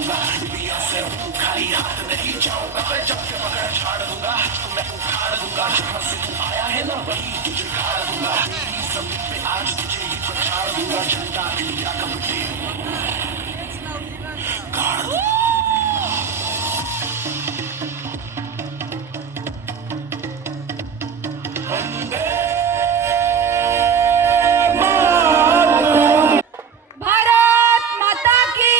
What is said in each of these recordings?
दूंगा डिबिया से हूँ खाली हाथ नहीं जाऊंगा मैं जब के बगैर झाड़ दूंगा तुझको मैं उखाड़ दूंगा जहाँ से तू आया है ना वही तुझे गाड़ दूंगा तेरी जमीन पे आज तुझे ही पछाड़ दूंगा झंडा इंडिया का मिटे गाड़ दूंगा भारत माता की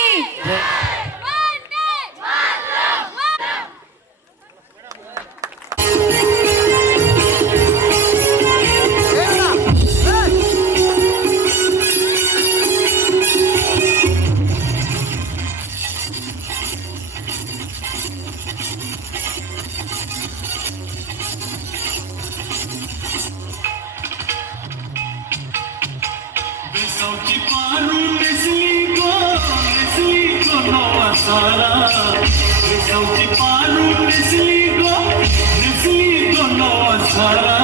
Sauti paru Nesli ko no asara. Sauti paru Nesli ko no asara.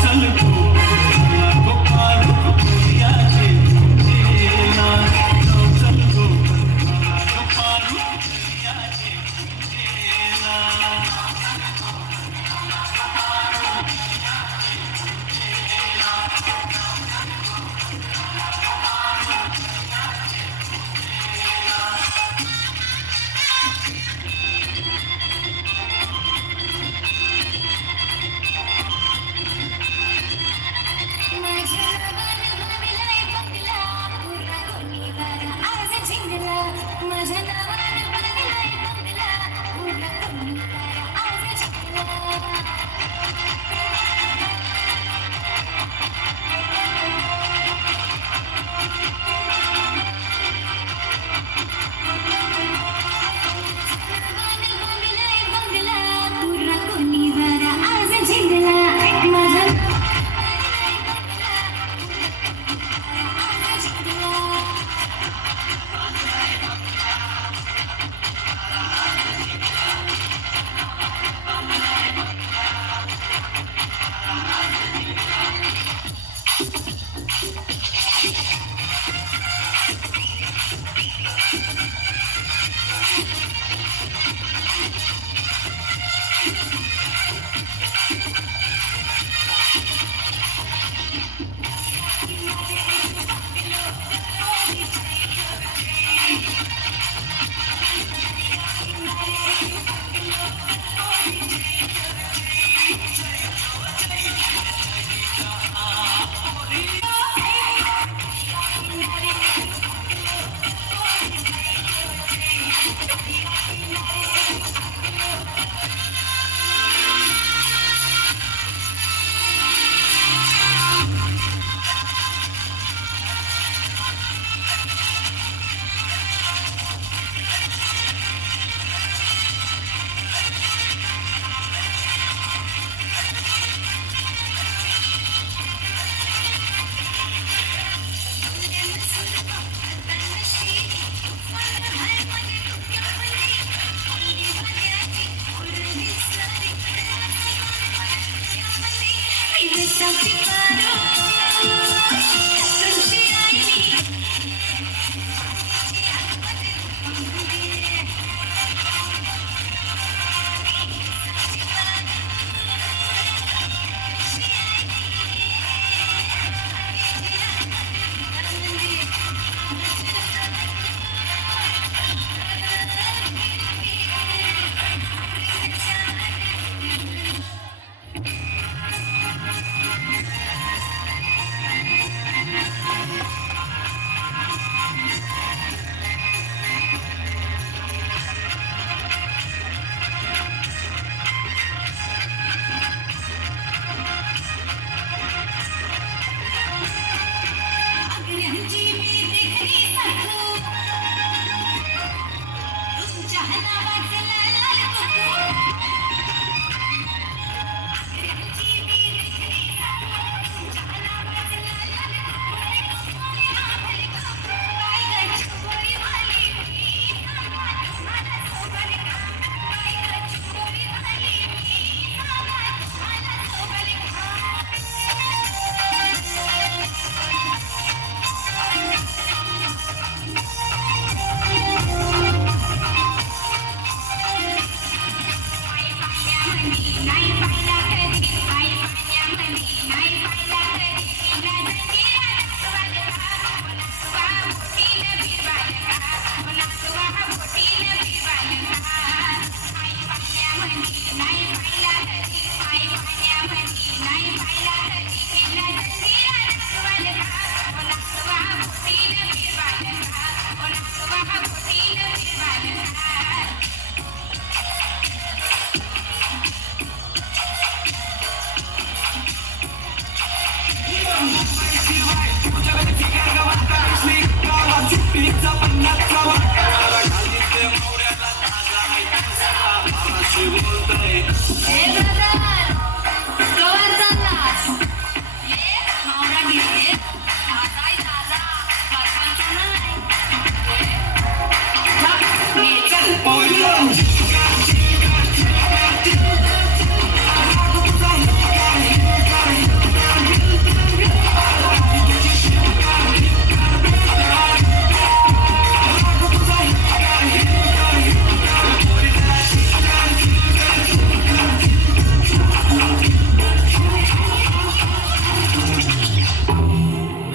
Chal ko paru ya je na. Chal ko paru ya je na.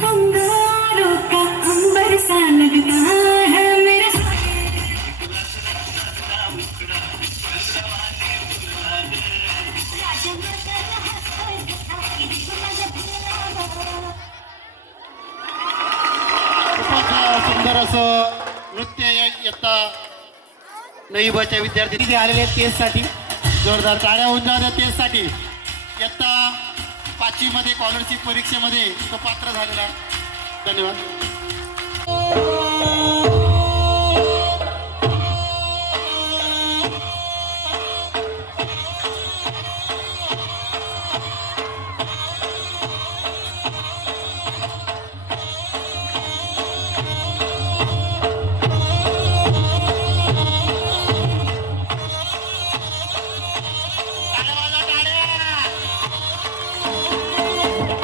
अंगारों का अंबर सा लगता है मेरे खूपच सुंदर असं नृत्य इयत्ता नईबाच्या विद्यार्थी तिथे आलेले आहेत टेस्टसाठी जोरदार टाळ्या होऊन जाऊ द्या टेस्टसाठी. इयत्ता 5वी मध्ये स्कॉलरशिप परीक्षेमध्ये तो पात्र झालेला आहे. धन्यवाद.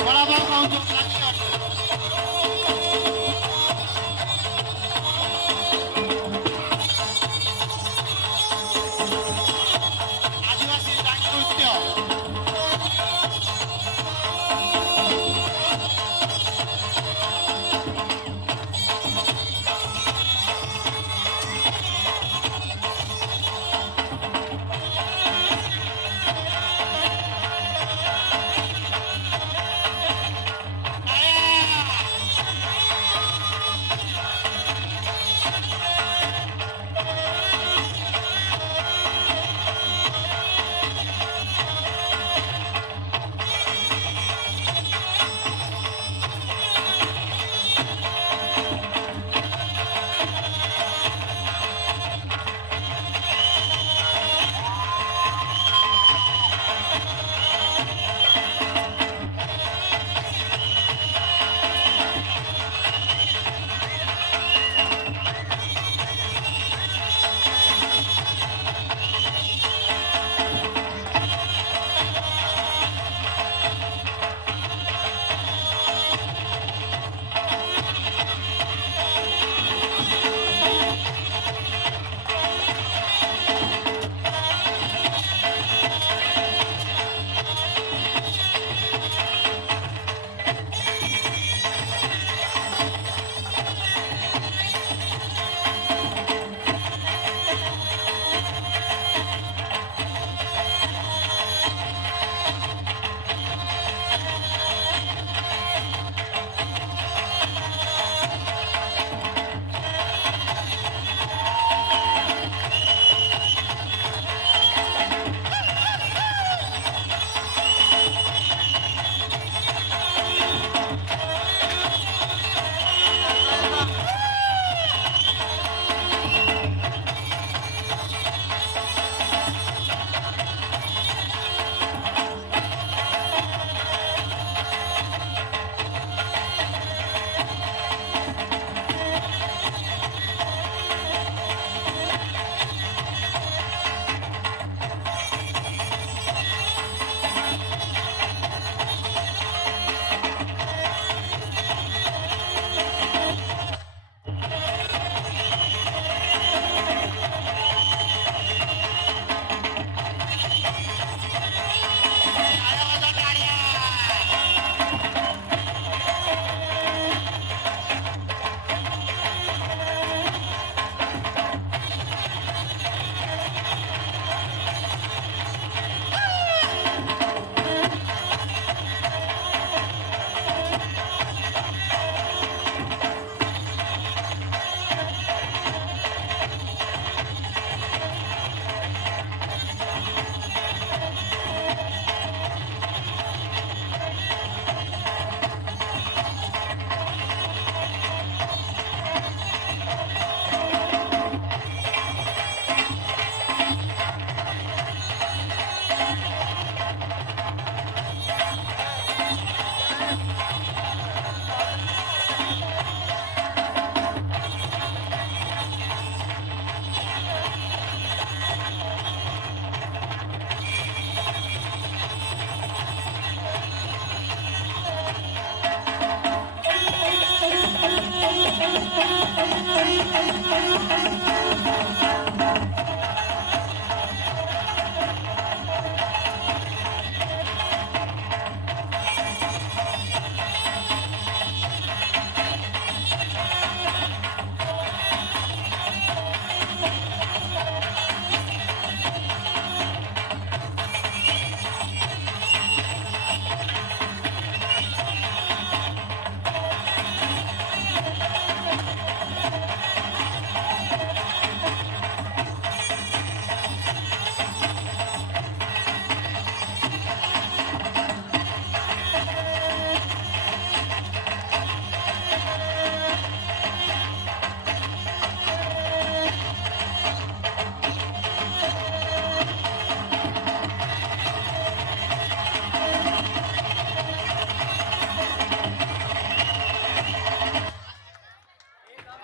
बळाभाऊ पाहून झोप लागली वाटतं.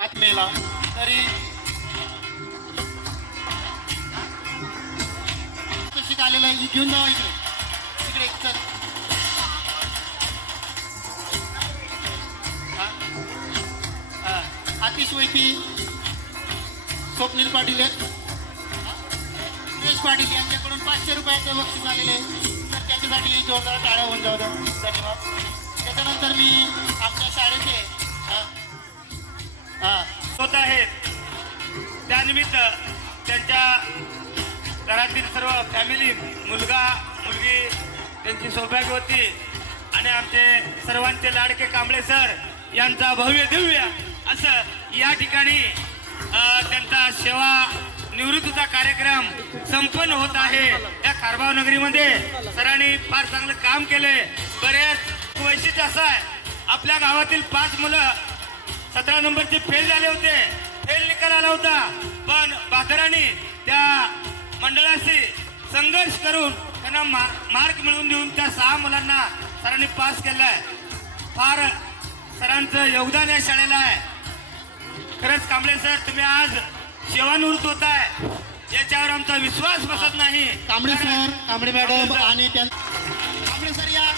आत्मेला तरी शिक आलेलं आहे घेऊन जावा इकडे इकडे चल आतिश वैती स्वप्नील पाटील आहेत सुरेश पाटील यांच्याकडून 500 रुपयाचं बक्षीस आलेले आहे तर त्यांच्यासाठी जोरदार टाळ्या होऊन जाऊ द्या धन्यवाद. त्याच्यानंतर मी आमच्या शाळेचे होत आहेत त्यानिमित्त त्यांच्या घरातील सर्व फॅमिली मुलगा मुलगी त्यांची सौभाग्यवती आणि आमचे सर्वांचे लाडके कांबळे सर यांचा भव्य दिव्य असं या ठिकाणी त्यांचा सेवा निवृत्तीचा कार्यक्रम संपन्न होत आहे. या कारभार नगरीमध्ये सरांनी फार चांगलं काम केले. बरेच वैशिष्ट्य असं आहे आपल्या गावातील 5 मुलं 17 नंबरचे फेल झाले होते. फेल निकाल आला होता पण बादरांनी त्या मंडळाशी संघर्ष करून त्यांना मार्क मिळवून देऊन त्या 6 मुलांना सरांनी पास केलाय. फार सरांचं योगदान या शाळेला आहे. खरंच कांबळे सर तुम्ही आज सेवानिवृत्त होताय याच्यावर आमचा विश्वास बसत नाही. कांबळे सर कांबळे मॅडम आणि कांबळे सर या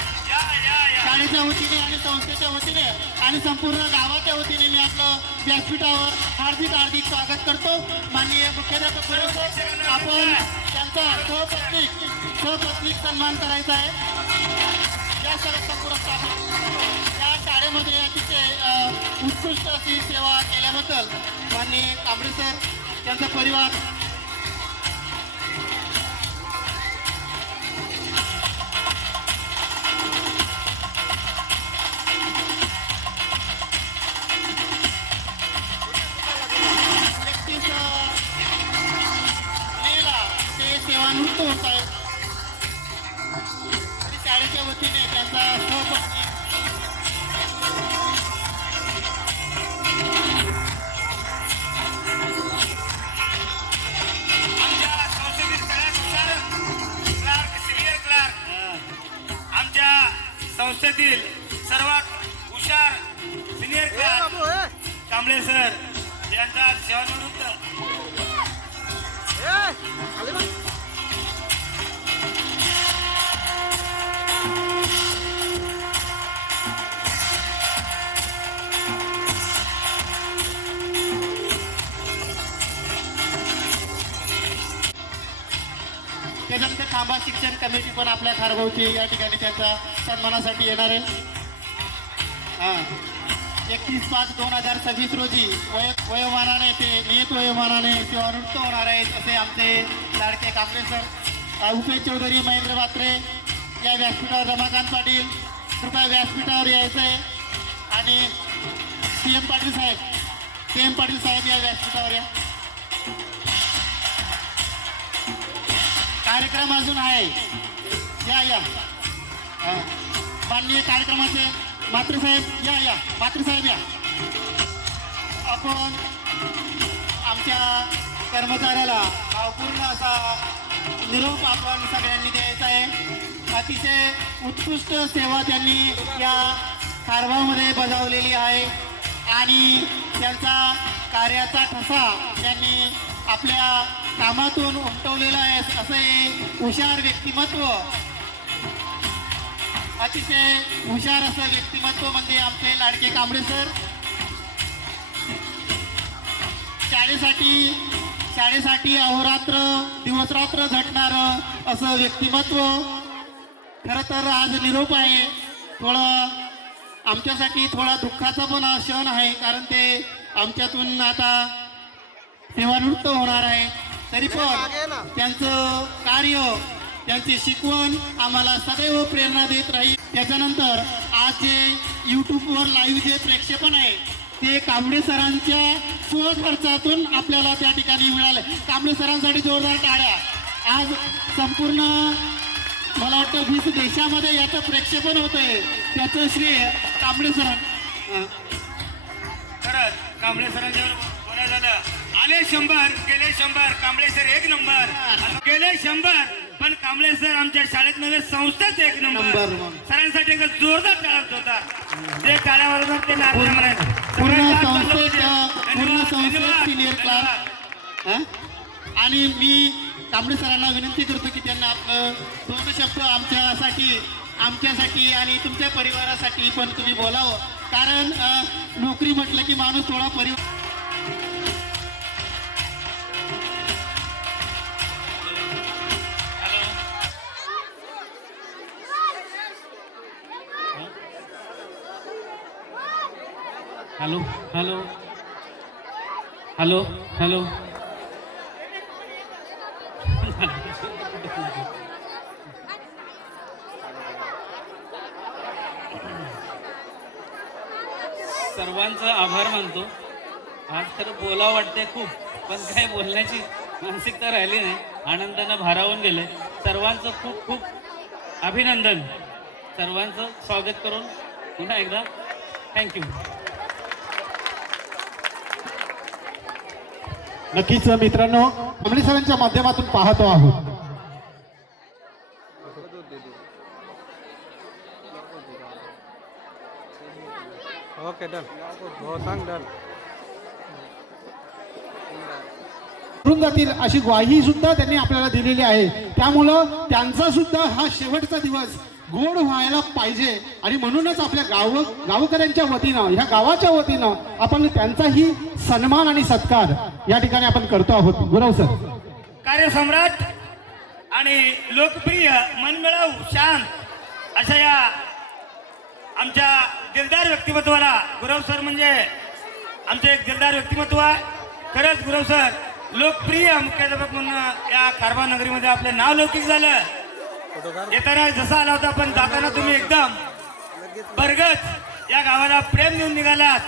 शाळेच्या वतीने आणि संस्थेच्या वतीने आणि संपूर्ण गावाच्या वतीने मी आपलं व्यासपीठावर हार्दिक हार्दिक स्वागत करतो. माननीय मुख्याध्यापक आपण त्यांचा सपत्नीक सन्मान करायचा आहे. या संपूर्ण या शाळेमध्ये अतिशय उत्कृष्ट अशी सेवा केल्याबद्दल माननीय कांबळे सर त्यांचा परिवार सेवानिवृत्त होत आहे. शाळेच्या वतीने त्यांचा सहपत्नी आमच्या संस्थेतील सर्वात हुशार सिनियर क्लार्क कांबळे सर यांचा सेवानिवृत्त त्याच्यानंतर खांबा शिक्षण कमिटी पण आपल्या खारगावची या ठिकाणी त्यांच्या सन्मानासाठी येणार आहे. 31/5/2026 रोजी वयोमानाने ते नियत वयोमानाने सेवानिवृत्त होणार आहेत असे आमचे लाडके कांबळे सर. उपेश चौधरी महेंद्र बात्रे या व्यासपीठावर रमाकांत पाटील कृपया व्यासपीठावर यायचं आहे आणि CM पाटील साहेब या व्यासपीठावर या. कार्यक्रम अजून आहे या माननीय कार्यक्रमाचे मातृसाहेब या मातृसाहेब या. आपण आमच्या कर्मचाऱ्याला भावपूर्ण असा निरोप आपण सगळ्यांनी द्यायचा आहे. अतिशय उत्कृष्ट सेवा त्यांनी या कारभारामध्ये बजावलेली आहे आणि त्यांचा कार्याचा ठसा त्यांनी आपल्या कामातून उमटवलेलं आहे. असे हुशार व्यक्तिमत्व अतिशय हुशार असं व्यक्तिमत्व म्हणजे आमचे लाडके कांबळे सर. शाळेसाठी अहोरात्र दिवसरात्र झटणारं असं व्यक्तिमत्व खरं तर आज निरोप आहे. थोडं आमच्यासाठी थोडा दुःखाचा पण हा क्षण आहे, कारण ते आमच्यातून आता सेवानिवृत्त होणार आहे. तरी पण त्यांचं कार्य, त्यांची शिकवण आम्हाला सदैव प्रेरणा देत राहील. त्याच्यानंतर आज जे यूट्यूबवर लाईव्ह जे प्रक्षेपण आहे ते कांबळे सरांच्या स्वखर्चातून आपल्याला त्या ठिकाणी मिळालं. कांबळे सरांसाठी जोरदार टाळ्या. आज संपूर्ण मला वाटतं 20 देशामध्ये याचं प्रक्षेपण होतंय, त्याचं श्रेय कांबळे सरांना. खरंच कांबळे सरांच्यावर बोलायचं झालं, आले 100 गेले 100, कांबळे सर 1 नंबर, गेले 100 पण कांबळे सर आमच्या शाळेत नव्हे संस्थेत 1 नंबर. सरांसाठी एक जोरदार टाळत होता. ते टाळ्याबरोबर ते पूर्ण संस्थेत सिनियर क्लास. आणि मी कांबळे सरांना विनंती करतो की त्यांना आपलं 2 शब्द आमच्यासाठी आणि तुमच्या परिवारासाठी पण तुम्ही बोलावं, कारण नोकरी म्हटलं की माणूस थोडा परिवार. हॅलो हॅलो हॅलो हॅलो सर्वांचा आभार मानतो. आज तर बोलावं वाटतंय खूप, पण काय बोलण्याची मानसिकता राहिली नाही. आनंदानं भारावून गेले. सर्वांचं खूप खूप अभिनंदन. सर्वांचं स्वागत करून पुन्हा एकदा थँक्यू. नक्कीच मित्रांनो, कांबळे सरांच्या माध्यमातून पाहतो आहोत. Okay done. हो सांग डन. करून जातील अशी ग्वाही सुद्धा त्यांनी आपल्याला दिलेली आहे. त्यामुळं त्यांचा सुद्धा हा शेवटचा दिवस गोड व्हायला पाहिजे आणि म्हणूनच आपल्या गावकऱ्यांच्या वतीनं, ह्या गावाच्या वतीनं आपण त्यांचाही सन्मान आणि सत्कार या ठिकाणी आपण करतो आहोत. गुरव सर. कार्यसम्राट आणि लोकप्रिय मनमिळावू शांत अशा या आमच्या दिलदार व्यक्तिमत्वाला गुरव सर म्हणजे आमचे एक दिलदार व्यक्तिमत्व आहे. खरंच गुरव सर लोकप्रिय मुख्याध्यापक म्हणून या कारभार नगरीमध्ये आपले नाव लौकिक झालं. येताना जसा आला होता पण जाताना तुम्ही एकदम बरगत या गावाला प्रेम देऊन निघालात.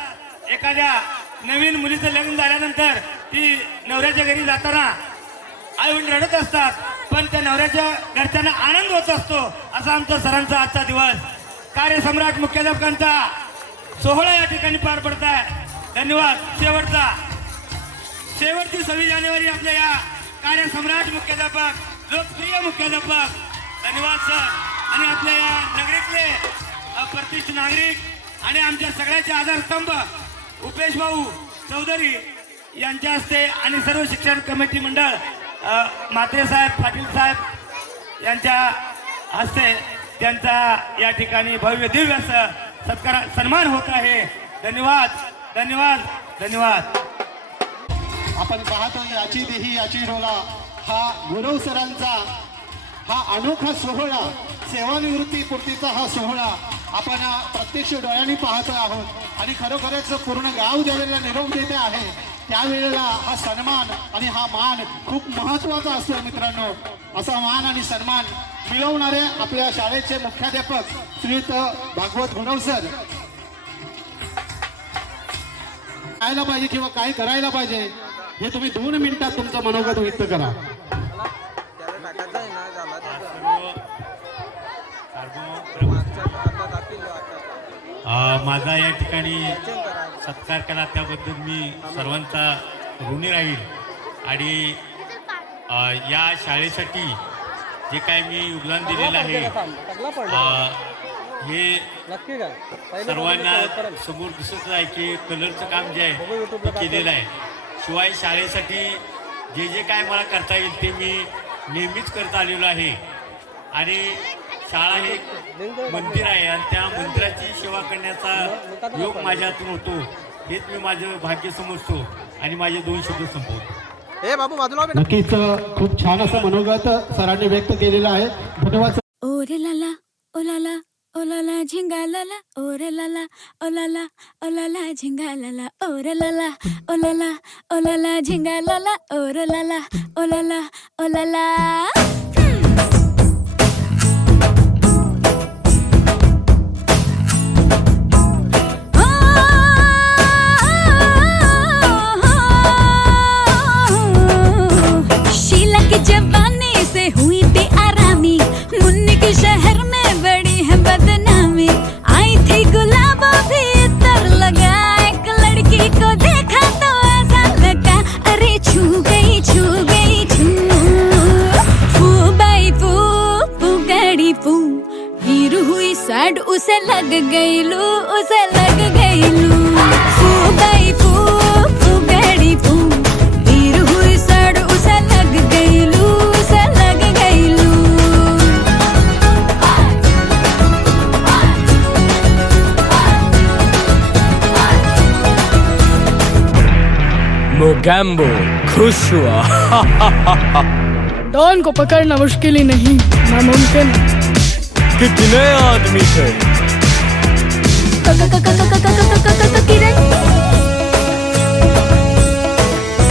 एखाद्या नवीन मुलीचं लग्न झाल्यानंतर ती नवऱ्याच्या घरी जाताना आई वडील रडत असतात, पण त्या नवऱ्याच्या घरच्यांना आनंद होत असतो. असा आमच्या सरांचा आजचा दिवस. कार्यसम्राट मुख्याध्यापकांचा सोहळा या ठिकाणी पार पडत आहे. धन्यवाद. शेवटची 26 जानेवारी आपल्या या कार्यसम्राट मुख्याध्यापक, लोकप्रिय मुख्याध्यापक, धन्यवाद सर. आणि आपल्या या नगरीतले प्रतिष्ठित नागरिक आणि आमच्या सगळ्याचे आधारस्तंभ उपेश भाऊ चौधरी यांच्या हस्ते आणि सर्व शिक्षण कमिटी मंडळ म्हात्रे साहेब, पाटील साहेब यांच्या हस्ते त्यांचा या ठिकाणी भव्य दिव्य सत्कार सन्मान होत आहे. धन्यवाद धन्यवाद धन्यवाद. आपण पाहतो याची देही याची डोला, हा गुरव सरांचा हा अनोखा सोहळा, सेवानिवृत्तीपूर्तीचा हा सोहळा आपण प्रत्यक्ष डोळ्यांनी पाहतो आहोत. आणि खरोखरच पूर्ण गाव ज्यावेळेला निरोप देते आहे त्यावेळेला हा सन्मान आणि हा मान खूप महत्त्वाचा असतो मित्रांनो. असा मान आणि सन्मान मिळवणारे आपल्या शाळेचे मुख्याध्यापक श्रीयुत भागवत गुरव सर करायला पाहिजे किंवा काय करायला पाहिजे हे तुम्ही 2 मिनिटात तुमचं मनोगत व्यक्त करा. माझा या ठिकाणी सत्कार केला त्याबद्दल मी सर्वांचा ऋणी राहील. आणि या शाळेसाठी जे काय मी योगदान दिलेलं आहे हे सर्वांना समोर दिसत आहे की कलरचं काम जे आहे ते केलेलं आहे. शिवाय शाळेसाठी जे जे काय मला करता येईल ते मी नेहमीच करत आलेलो आहे. आणि शाळा हे मंदिर आहे आणि त्या मंदिराची सेवा करण्याचा योग माझ्या हातून होतो हेच मी माझं भाग्य समजतो. आणि माझे 2 शब्द संपवतो. ए बाबू बाजूला बेटा. नक्कीच खूप छान असं मनोगत सरांनी व्यक्त केलेलं आहे. धन्यवाद. ओरे लाला ओ लाला ओ लाला झिंगा लाला ओरे लाला ओ लाला ओ लाला झिंगा लाला ओरे लाला ओ लाला ओ लाला झिंगा लाला ओरे लाला ओ लाला ओ लाला. शीला की जवानी से हुई बेआरामी, मुन्नी के शहर में बड़ी है बदनामी. आई थी गुलाबों भी इतर लगा, एक लड़की को देखा तो ऐसा लगा अरे छू गई छू गई छू. फू बाई फू फू गड़ी फू, हीरू हुई सैड उसे लग गई लू, उसे लग गई लू. फू बाई फू फू गड़ी फू, हीरू हुई सैड उसे लग गई लू, उसे लग गई लू. मोगैम्बो खुश हुआ. डॉन को पकड़ना मुश्किल ही नहीं, नामुमकिन. कितने आदमी थे? किरण,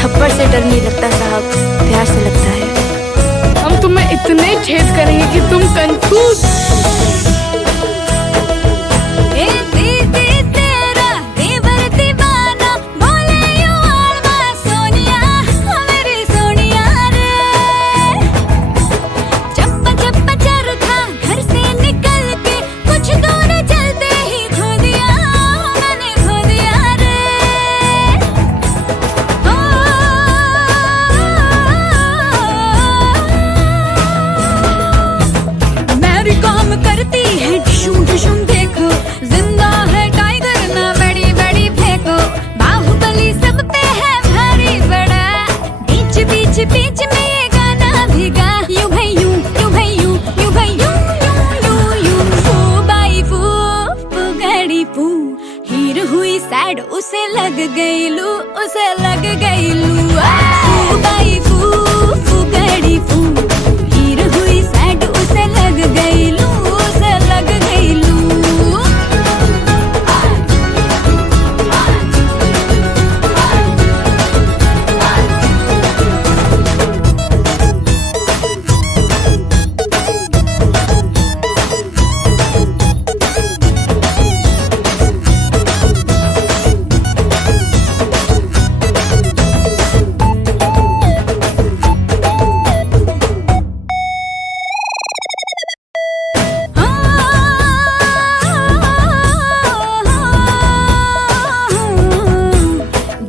थप्पड़ से डर नहीं लगता साहब, प्यार से लगता है. हम तुम्हें इतने छेद करेंगे कि तुम कंफ्यूज. ए दीदी तेरा देवर दीवाना, बोले यू आलमा सोनिया, मेरी सोनिया रे. चप्पा चप्पा चरखा घर से निकल के, कुछ दूर चलते ही खो दिया, मैंने खो दिया रे. मेरी काम करती है डिशूम डिशूम, देखो जिंदा है टाइगर ना बड़ी बड़ी फेंको. बाहुबली सब पे है भारी बड़ा, बीच बीच बीच में ये गाना भीगा. यूं भाई यूं, यूं भाई यूं, यूं भाई यूं, यूं यूं यूं. फू बाई फू फू गड़ी फू, हीर हुई सैड उसे लग गई लू, उसे लग गई लू. फू बाई फू फू गड़ी फू, हीर हुई सैड उसे लग गई लू, उसे लग गई लू.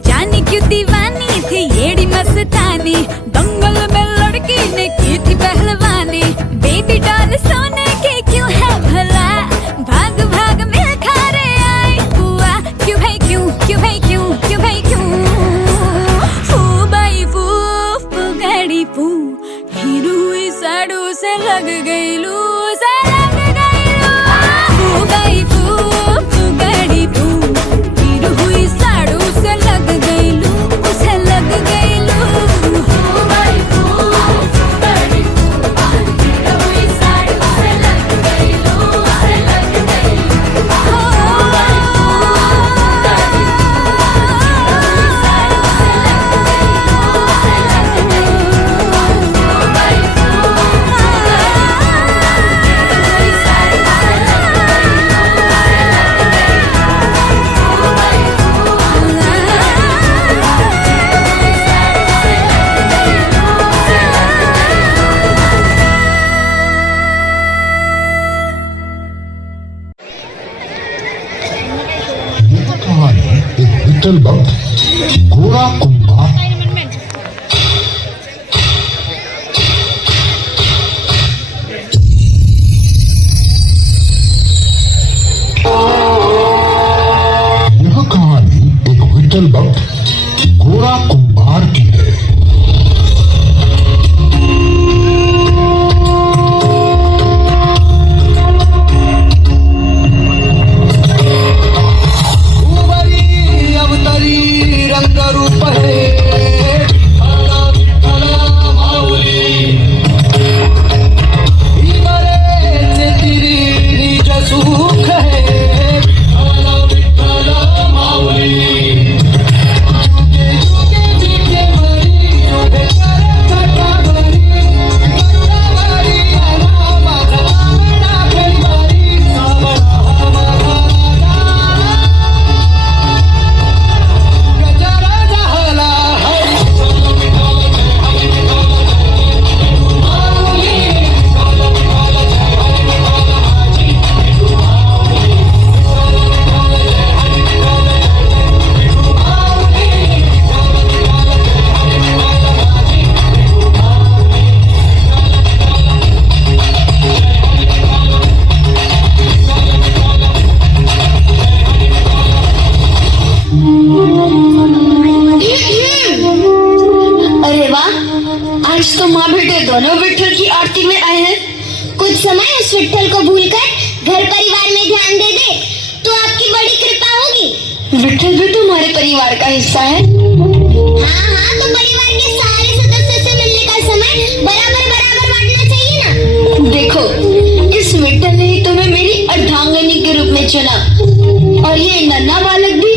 जानी क्यों दीवानी थी येड़ी मस्तानी, दंगल में लड़की ने की थी पहलवानी. बेबी डॉल सोने की क्यों है भला, भाग भाग मिल खा रे आई बुआ. क्यों भाई क्यों, क्यों भाई क्यों, क्यों भाई क्यों. फू बाई फू फू गड़ी फू, हीरू हुई साड़ू से लग गई लू, से लग गई लू. फू बाई फू फू गड़ी फू, हीरू हुई साड़ू से लग गई लू, उसे लग गई लू. फू बाई फू फू गड़ी फू, हीरू हुई साड़ू से लग गई लू, उसे लग गई लू. फू बाई फू फू गड़ी फू, हीरू हुई साड़ू से लग गई लू, उसे लग गई लू. फू बाई फू फू गड़ी फू. आज तो माँ बेटे दोनों विठल की आरती में आए हैं। कुछ समय उस विठल को भूलकर घर परिवार में ध्यान दे दे तो आपकी बड़ी कृपा होगी। विठल भी तुम्हारे परिवार का हिस्सा है। हाँ, तो परिवार के सारे सदस्यों से मिलने का समय बराबर बराबर बांटना चाहिए ना। देखो, इस विठल ने ही तुम्हें मेरी अर्धांगिनी के रूप में चुना और ये नन्हा बालक भी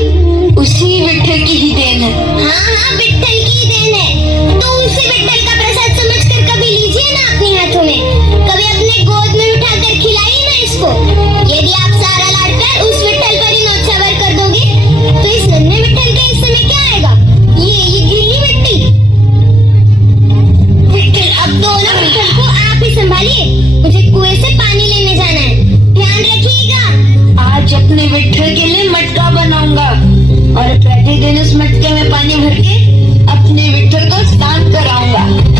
उसी विठल की ही देन है। हाँ, विठल की ही देन है। तो उसे विठल का प्रसाद समझकर कभी लीजिए ना अपने हाथों में, कभी अपने गोद में उठाकर खिलाइए ना इसको। यदि आप सारा लाड कर उस विठल पर ही नौछावर कर दोगे तो इस नन्हे विठल के हिस्से में क्या आएगा? ये गीली मिट्टी। विठल, अब दोनों विठल को आप ही संभालिए, मुझे कुएं से पानी लेने जाना है, ध्यान रखिएगा। आज अपने विठल के लिए मटका बनाऊंगा और प्रतिदिन उस मटके में पानी भर के अपने विठल को स्नान कराऊंगा।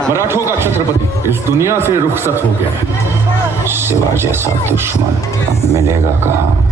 मराठों का छत्रपति इस दुनिया से रुखसत हो गया है। शिवा जैसा दुश्मन अब मिलेगा कहाँ?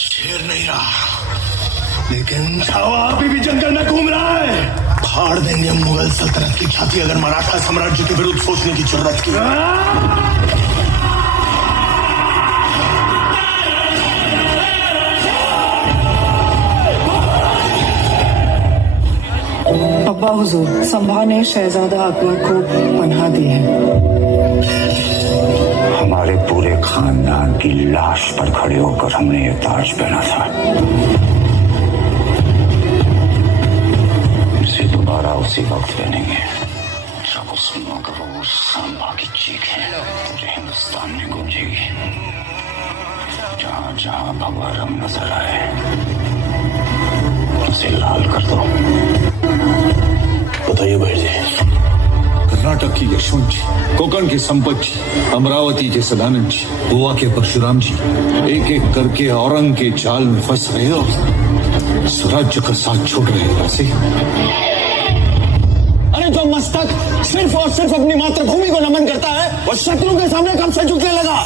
शेर नहीं रहा, लेकिन छावा अभी भी जंगल में घूम रहा है। फाड़ देंगे मुगल सल्तनत की छाती अगर मराठा साम्राज्य के विरुद्ध सोचने की जरूरत की। अब्बा हुजूर, संभा ने शहजादा अकबर को पनाह दी है। हमारे पूरे खानदान की लाश पर खड़े होकर हमने ये ताज पहना था। सांबा की चीखें पूरे हिंदुस्तान में गूंजेगी। जहां जहां भगवा रंग नजर आए उसे लाल कर दो। बताइए भाई जी। कर्नाटक की यशवंत जी, कोकण के संपत जी, अमरावती के सदानंद जी, गोवा के परशुराम जी एक एक करके औरंग के जाल में फंस रहे और स्वराज्य का साथ छोड़ रहे हैं। ऐसे अरे जो मस्तक सिर्फ और सिर्फ अपनी मातृभूमि को नमन करता है वो शत्रु के सामने कब से झुकने लगा।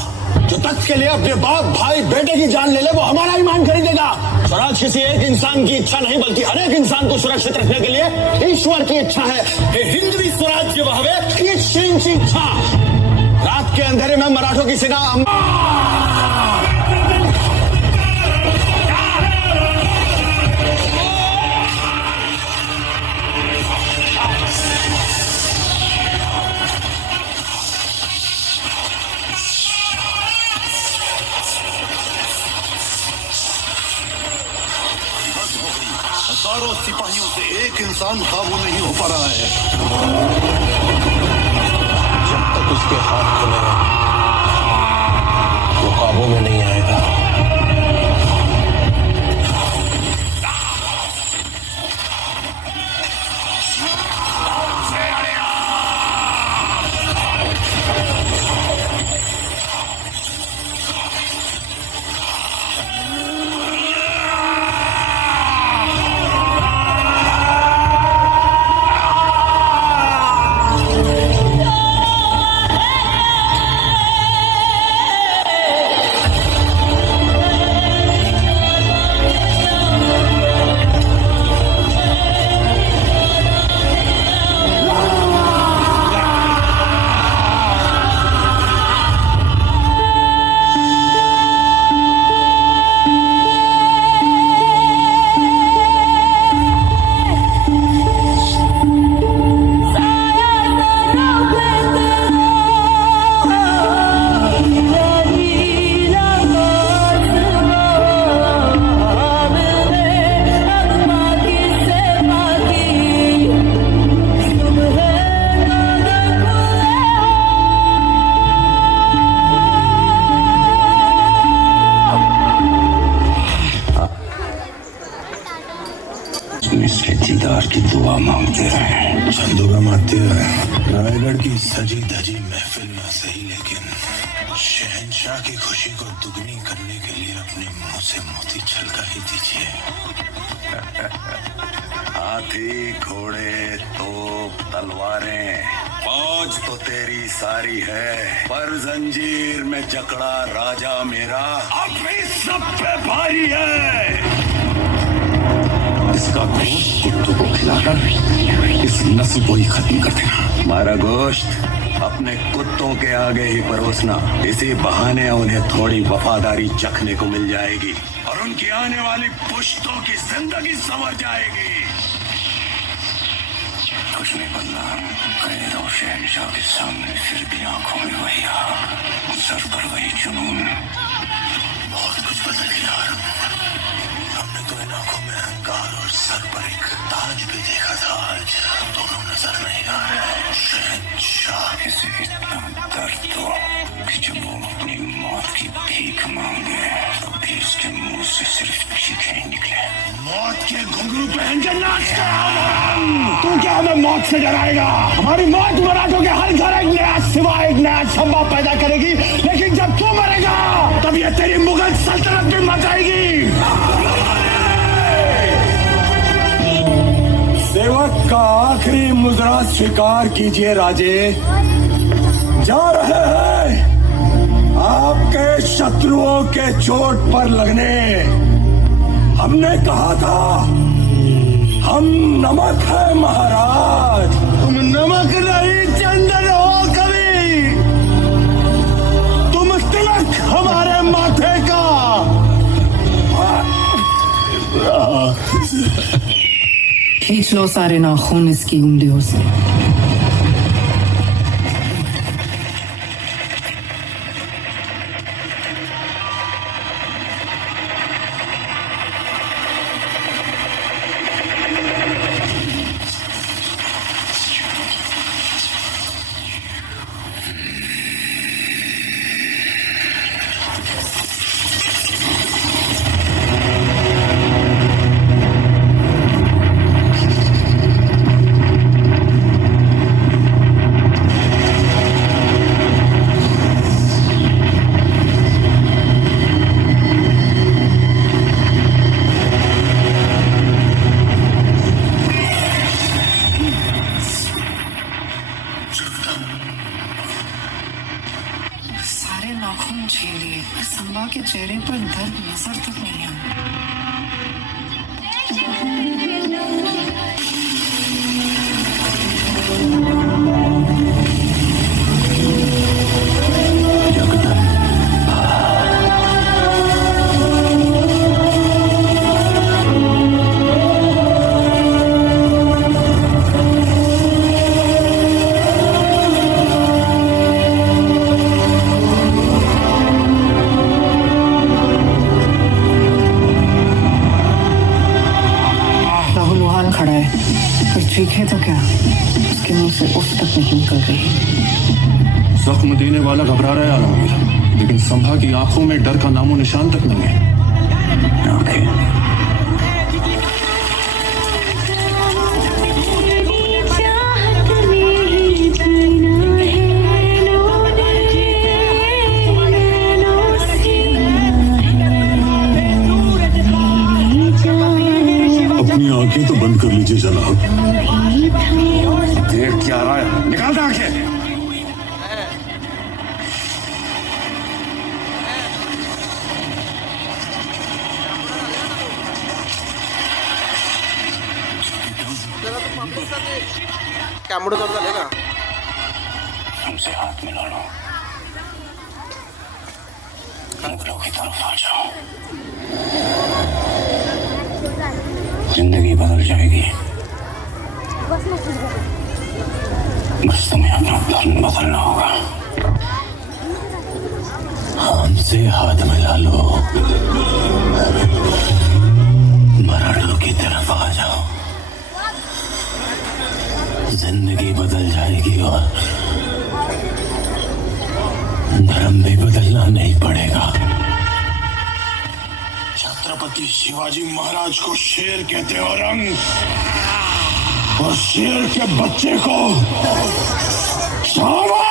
जो तख्त के लिए अपने बाप भाई बेटे की जान ले ले वो हमारा ईमान खरीदेगा। स्वराज किसी एक इंसान की इच्छा नहीं बल्कि हर एक इंसान को सुरक्षित रखने के लिए ईश्वर की इच्छा है। हिंदवी स्वराज्य वहावे की इच्छा। रात के अंधेरे में मराठों की सेना हजारों सिपाहियों से एक इंसान काबू नहीं हो पा रहा है। जब तक उसके हाथ खुले वो काबू में नहीं आएगा। दीदार की दुआ मांगते रहे। चंदूगा मारते रायगढ़ की सजी धजी महफिल में सही, लेकिन शहंशाह की खुशी को दुगनी करने के लिए अपने मुंह से मोती छलका ही दीजिए। हाथी घोड़े तोप तलवारें फौज तो तेरी सारी है, पर जंजीर में जकड़ा राजा मेरा अपनी सब पे भारी है। इसका गोश्त कुत्तों को खिलाकर इस नस्ल को ही खत्म कर देना। हमारा गोश्त अपने कुत्तों के आगे ही परोसना, इसी बहाने उन्हें थोड़ी वफादारी चखने को मिल जाएगी और उनकी आने वाली पुश्तों की जिंदगी संवर जाएगी। कुछ नहीं बदला, कैद और शहंशाह के सामने फिर भी आंखों में वही आग, सर पर वही जुनून। बहुत कुछ बदल गया। हमने तो इन आंखों में अहंकार और सर पर एक ताज भी देखा था, आज दोनों नजर नहीं आ रहे। शहंशाह इसे इतना दर्द दो कि जब वो अपनी मौत की भीख मांगे तो भी उसके मुंह से सिर्फ चीखें ही निकले। मौत के घुंघरू पहन के नाचता है। तू क्या हमें मौत से डराएगा? हमारी मौत मराठों के हर घर एक नया सिवा एक नया छंबा पैदा करेगी, लेकिन जब तू मरेगा तब ये तेरी मुगल सल्तनत भी मच जाएगी। सेवक का आखिरी मुजरा स्वीकार कीजिए राजे। जा रहे हैं आपके शत्रुओं के चोट पर लगने। हमने कहा था हम नमक है महाराज। तुम नमक नहीं चंदन हो कभी, तुम तिलक हमारे माथे का। खींच लो सारे नाखून इसकी उंगलियों से। के चेहरे पर दर्द नजर तक नहीं आता। खड़ा है, पर चीखे तो क्या, उसके मुंह से उफ तक नहीं निकल रही। जख्म देने वाला घबरा रहा है आलमगीर, लेकिन संभा की आंखों में डर का नामो निशान तक नहीं है। अपनी आंखें तो बंद कर लीजिए जनाब। देख क्या रहा है, निकाल दे आंखें। कैमरे तो चलेगा। हमसे हाथ मिला लो, मुगलों की तरफ आ जाओ। जिंदगी बदल जाएगी, बस तुम्हें अपना धर्म बदलना होगा। हमसे हाथ मिला लो, मराठों की तरफ आ जाओ। जिंदगी बदल जाएगी और धर्म भी बदलना नहीं पड़ेगा। छत्रपति शिवाजी महाराज को शेर कहते हो रंग, और शेर के बच्चे को चावा।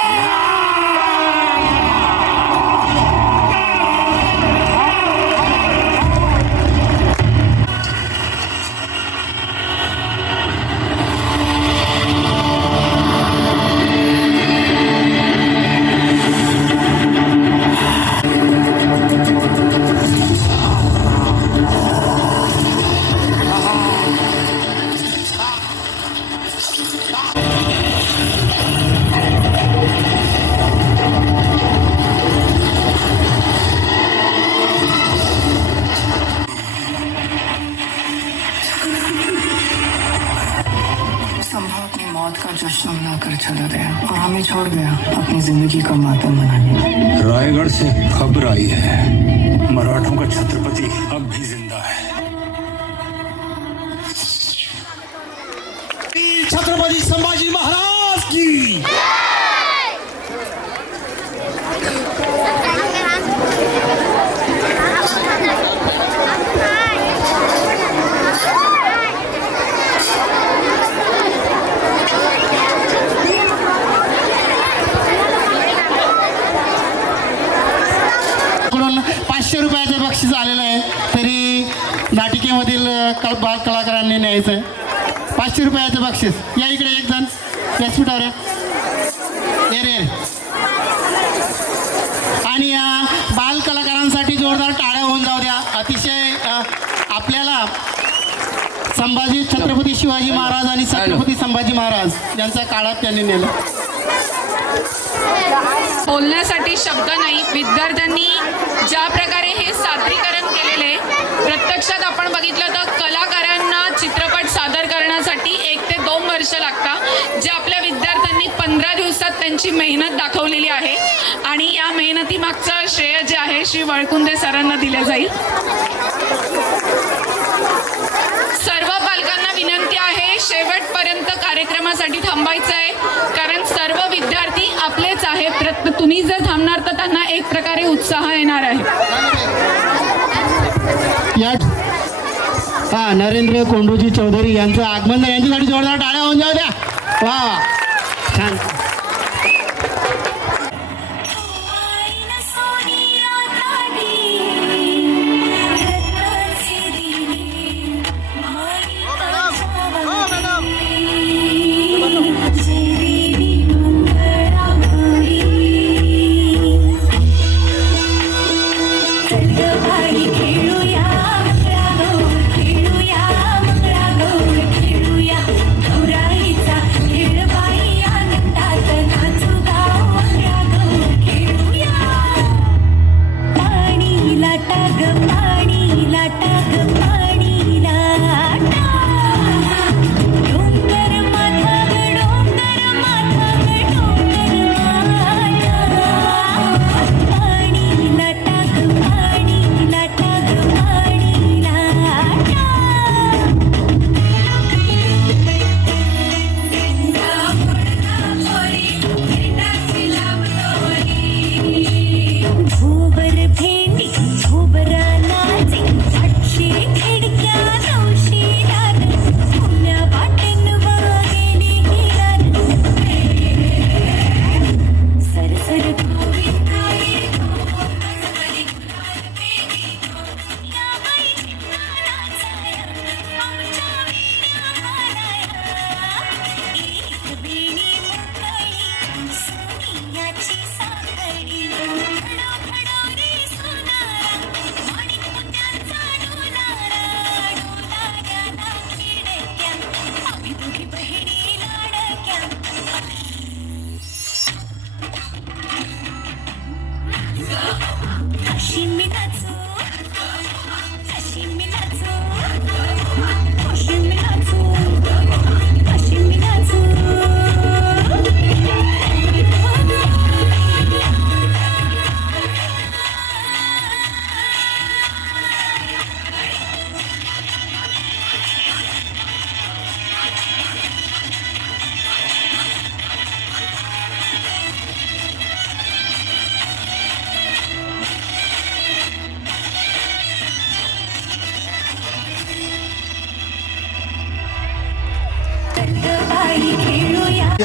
मौत का जश्न मनाकर चला गया और हमें छोड़ गया अपनी जिंदगी का मातम मनाने। रायगढ़ से खबर आई है, मराठों का छत्रपति अब भी जिंदा है। छत्रपति संभाजी महाराज की। ₹500 बक्षीस आलेलं आहे, तरी नाटिकेमधील बाल कलाकारांनी न्यायचं आहे। ₹500 बक्षीस। या इकडे एक जण व्यासपीठावर रे। आणि या बाल कलाकारांसाठी जोरदार टाळ्या होऊन जाऊ द्या। अतिशय आपल्याला छत्रपती शिवाजी महाराज आणि छत्रपती संभाजी महाराज यांच्या काळात त्यांनी नेलं। बोलण्यासाठी शब्द नाही। विद्यार्थ्यांनी ज्या प्रकारे हे सादरीकरण केलेले, प्रत्यक्षात आपण बघितलं तर कलाकारांना चित्रपट सादर करण्यासाठी 1 ते 2 वर्ष लागतात, जे आपल्या विद्यार्थ्यांनी 15 दिवसात त्यांची मेहनत दाखवलेली आहे। आणि या मेहनतीमागचं श्रेय जे आहे श्री वळकुंदे सरांना दिले जाईल। सर्व पालकांना विनंती आहे, शेवटपर्यंत कार्यक्रमासाठी थांबायचं आहे, कारण सर्व विद्यार्थी आपलेच आहेत। तुम्ही जर थांबणार तर त्यांना एक प्रकारे उत्साह येणार आहे। नरेंद्र कोंडूजी चौधरी यांचं आगमन, यांच्यासाठी जोरदार टाळ्या होऊन जाऊ द्या। वा, छान।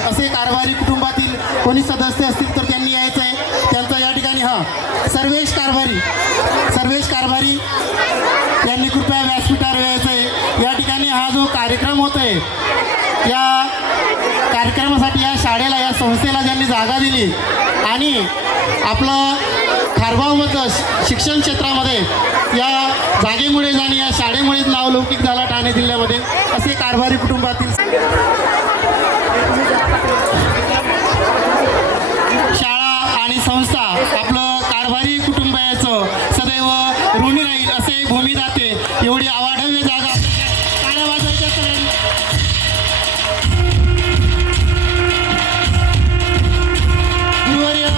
असे कारभारी कुटुंबातील कोणी सदस्य असतील तर त्यांनी यायचं आहे. त्यांचा या ठिकाणी सर्वेश कारभारी यांनी कृपया व्यासपीठावर यायचं आहे. या ठिकाणी हा जो कार्यक्रम होतोय या कार्यक्रमासाठी या शाळेला या संस्थेला ज्यांनी जागा दिली आणि आपलं खारबावमधलं शिक्षण क्षेत्रामध्ये या जागेमुळे आणि या शाळेमुळेच नावलौकिक झाला ठाणे जिल्ह्यामध्ये असे कारभारी कुटुंबातील शाळा आणि संस्था आपलं कारभारी कुटुंबाचं सदैव ऋणी राहील असे भूमिदाते एवढी अवाढव्य जागा टाळ्या वाजवायच्या सगळ्यांनी. गुरुवर्य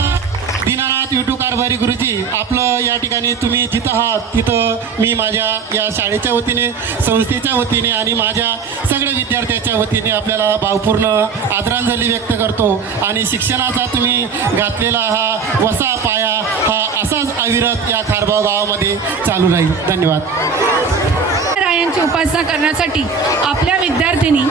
दीनानाथ विठू कारभारी गुरुजी आपलं या ठिकाणी तुम्ही जिथं आहात तिथं मी माझ्या या शाळेच्या वतीने संस्थेच्या वतीने आणि माझ्या सगळ्या विद्यार्थ्याच्या वतीने आपल्याला भावपूर्ण आदरांजली व्यक्त करतो आणि शिक्षणाचा तुम्ही घातलेला हा वसा पाया हा असाच अविरत या खारबाव गावामध्ये चालू राहील. धन्यवाद. रायांची उपासना करण्यासाठी आपल्या विद्यार्थिनी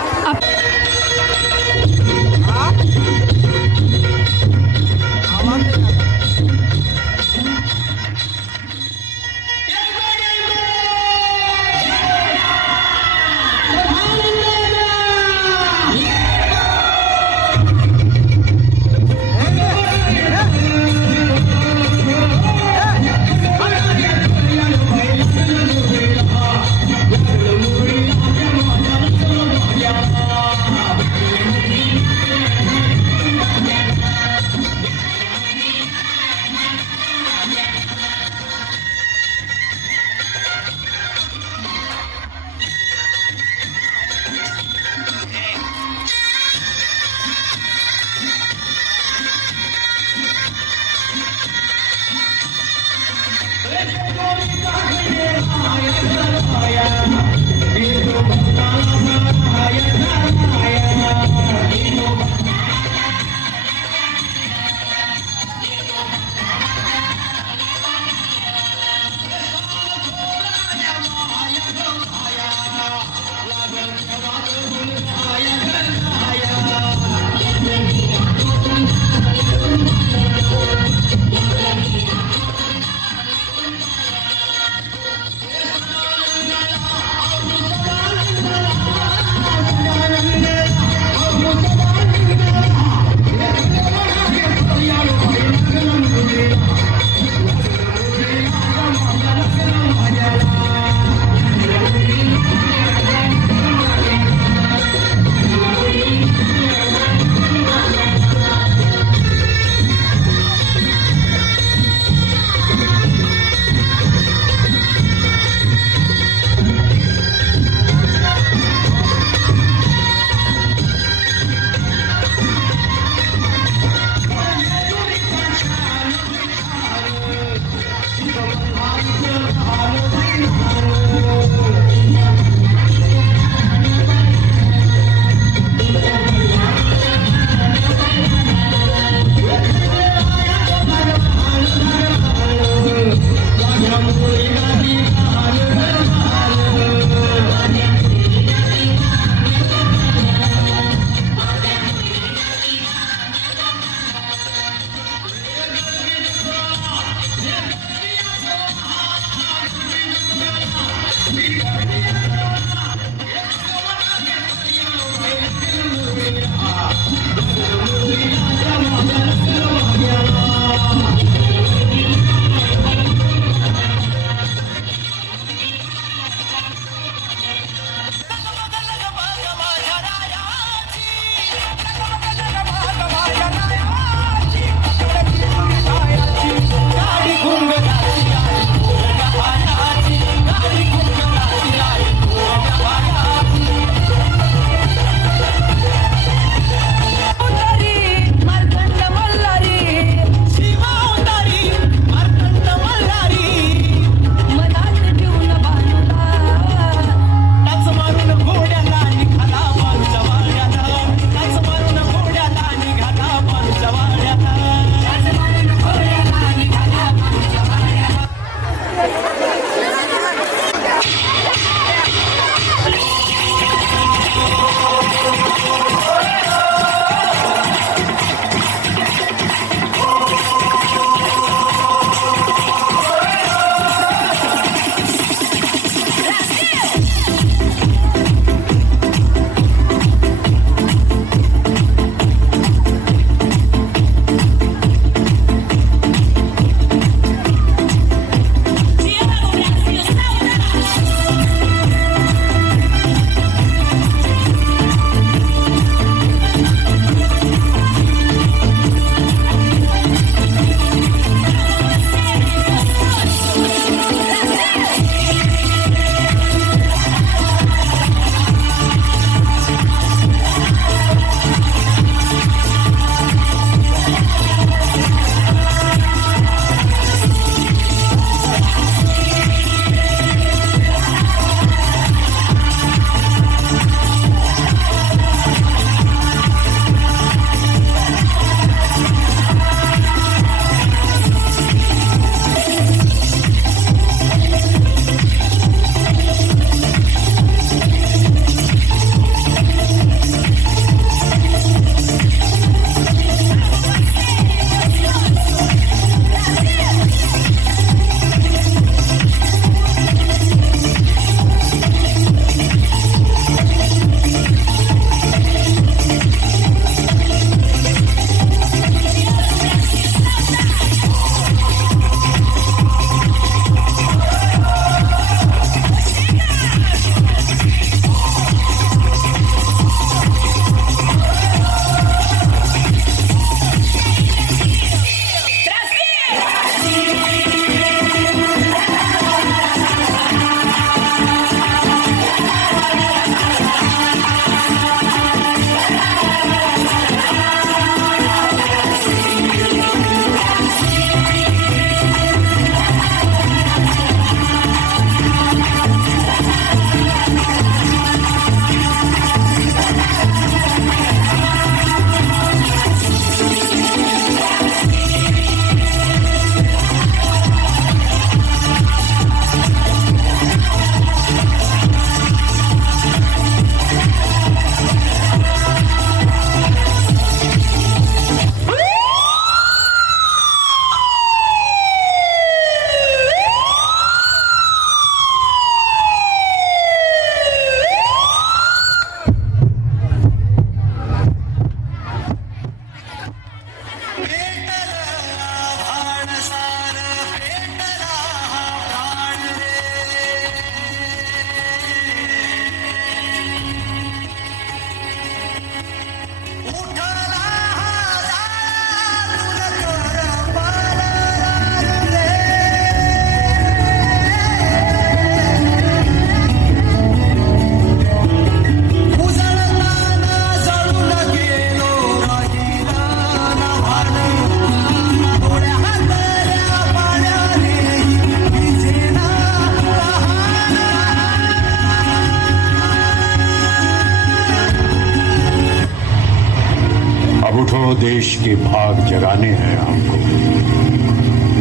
करोड़ों देश के भाग जगाने हैं आपको,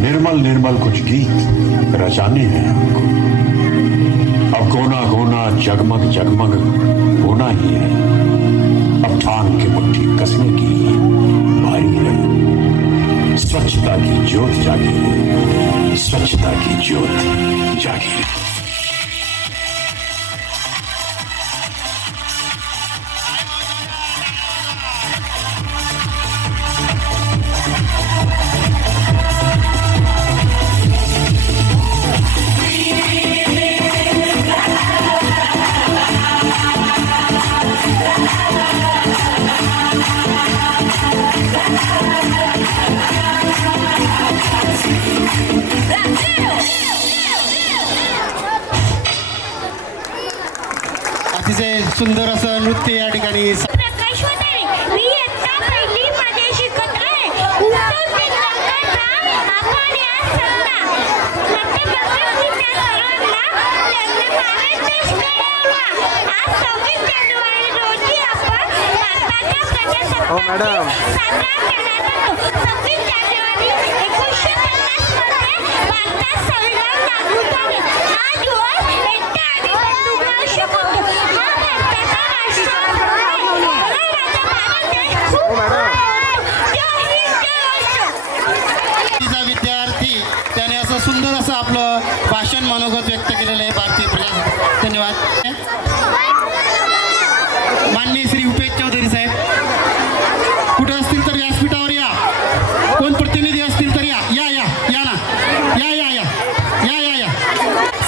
निर्मल निर्मल कुछ गीत रचाने हैं आपको। अब कोना कोना जगमग जगमग होना ही है, अब ठान के मुट्ठी कसने की बारी है। स्वच्छता की ज्योत जागी है, स्वच्छता की ज्योत जागी है। अतिशय सुंदर असं नृत्य या ठिकाणी प्रकाश होते मी इयत्ता पहिली मध्ये शिकत आहे उत्तम विद्यार्थ्यांचा आपण या संस्था प्रत्येक सर्वांना त्यांनी भारत देश घडवला। आज 26 जानेवारी रोजी आपण भारताच्या प्रजासत्ताक साजरा केला जातो। 26 जानेवारी 1950 मध्ये भारतात संविधान लागू झाले। हा दिवस एकता आणि बंधुभाव होतो। हा भारताचा राष्ट्रपती विद्यार्थी त्याने असं सुंदर असं आपलं भाषण मनोगत व्यक्त केलेलं आहे। भारतीय प्रजा धन्यवाद। माननीय श्री उपेश चौधरी साहेब कुठे असतील तर व्यासपीठावर या, कोण प्रतिनिधी असतील तर या या या या ना या या या या या या।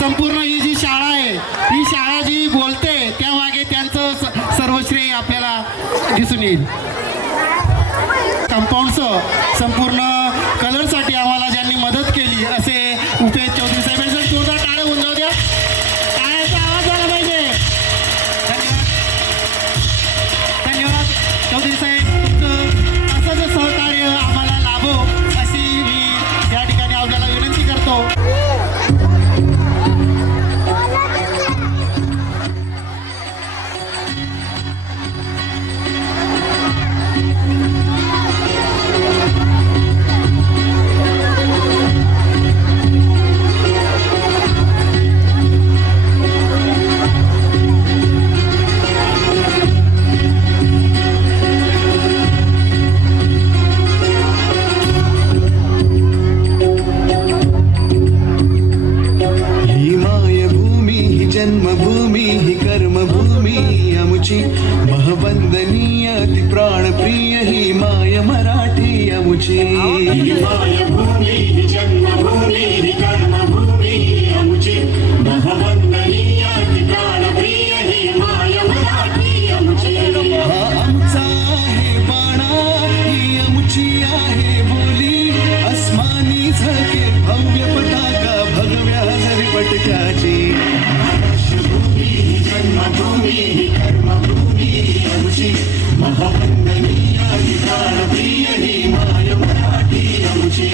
संपूर्ण ही जी शाळा आहे, ही शाळा जी बोलते त्यामागे त्यांचं सर्व श्रेय आपल्याला दिसून येईल। कंपाऊंडचं संपूर्ण कलरसाठी आम्हाला ज्यांनी मदत केली असे उपेश चौधरी साहेब यांचं जोरदार टाळ्या होऊन जाऊ द्या, टाळ्याचा आवाज झाला पाहिजे। धन्यवाद धन्यवाद चौधरी साहेब, तुमचं असं जे सहकार्य आम्हाला लाभो अशी मी या ठिकाणी आपल्याला विनंती करतो। ही मायभूमी ही जन्मभूमी ही कर्मभूमी अमुची महवंदनीय ती प्राणप्रिय ही माय मराठी अमुची। ही मायभूमी ही जन्मभूमी ही कर्मभूमी अमुची महवंदनीय ती प्राणप्रिय ही माय मराठी अमुची। हा आमचा आहे बाणा ही अमुची आहे बोली, अस्मानी झळके भव्य पताका भगव्या हरिपटकाची। राष्ट्रभूमी ही जन्मभूमी ही कर्मभूमी अमुची महवंदनीय ही प्राणप्रिय ही माय मराठी अमुची।